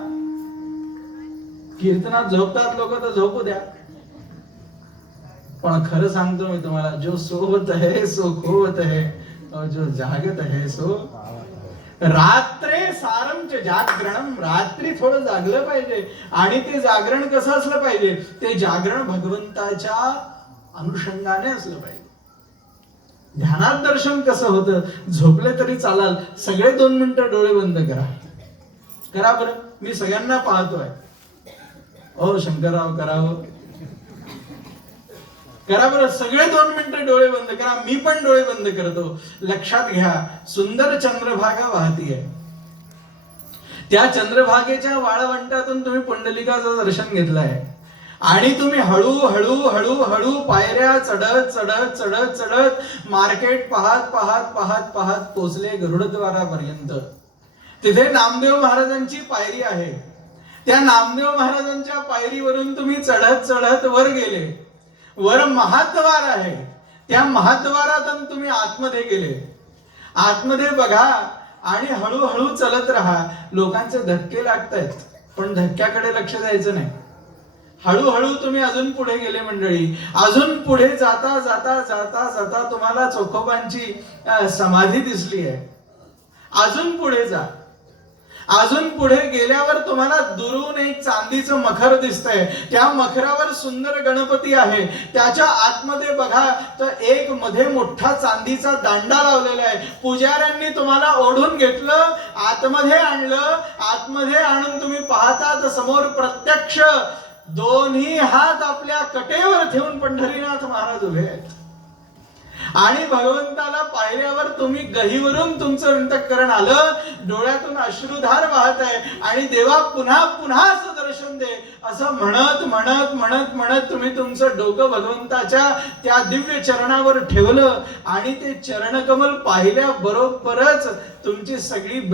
कीर्तनात झोपतात लोक तर झोपू द्या. पण खरं सांगतो मी तुम्हाला, जो सोवत है सो खोवत है और जो जागत है सो रात्रे सारंच जागरणम. रात्री थोडं जागलं पाहिजे. आणि ते जागरण कसं असलं पाहिजे, ते जागरण भगवंताच्या अनुषंगाने असलं पाहिजे. ध्यानात दर्शन कसं होतं, झोपले तरी चालाल, सगळे 2 मिनिटं डोळे बंद करा. करा बरं, मी सगळ्यांना पाहतोय. ओ शंकरराव करावं, करा बरं, सगळे 2 मिनिटं डोळे बंद करा. मी पण डोळे बंद करतो. लक्षात घ्या, सुंदर चंद्रभागा वाहतीये. त्या चंद्रभागेच्या वाळवंटातून तुम्ही पुंडलिकाचं दर्शन घेतलंय आणि तुम्ही हळूहळू हळूहळू पायऱ्या चढत चढत चढत चढत मार्केट पाहत पाहत पाहत पाहत पोचले गरुडद्वारापर्यंत. तिथे नामदेव महाराजांची पायरी आहे. त्या नामदेव महाराजांच्या पायरीवरून तुम्ही चढत चढत वर गेले. वर महाद्वार आहे. त्या महाद्वारातून तुम्ही आतमध्ये गेले. आतमध्ये बघा आणि हळूहळू चलत राहा. लोकांचे धक्के लागतायत, पण धक्क्याकडे लक्ष द्यायचं नाही. हळूहळू तुम्ही अजून पुढे गेले मंडळी. अजून पुढे जाता जाता जाता जाता तुम्हाला चोखोबांची समाधी दिसली आहे. अजून पुढे जा. अजून पुढे गेल्यावर तुम्हाला दुरून एक चांदीचं मखर दिसतंय. त्या मखरावर सुंदर गणपती आहे. त्याच्या आतमध्ये बघा तर एक मध्ये मोठा चांदीचा दांडा लावलेला आहे. पुजाऱ्यांनी तुम्हाला ओढून घेतलं, आतमध्ये आणलं. आतमध्ये आणून तुम्ही पाहता तर समोर प्रत्यक्ष 2 हात आपल्या कटेवर ठेवून पंढरीनाथ महाराज उभे आहेत. आणि भगवंताला पाहिल्यावर तुम्ही गहीवरून तुमचं अंतःकरण आलं, डोळ्यातून अश्रुधार वाहत आहे आणि देवा पुन्हा पुन्हा असं दर्शन दे असं म्हणत म्हणत म्हणत म्हणत तुम्ही तुमचं डोकं भगवंताच्या त्या दिव्य चरणावर ठेवलं आणि ते चरणकमल पाहिल्या बरोबरच तुमची सगळी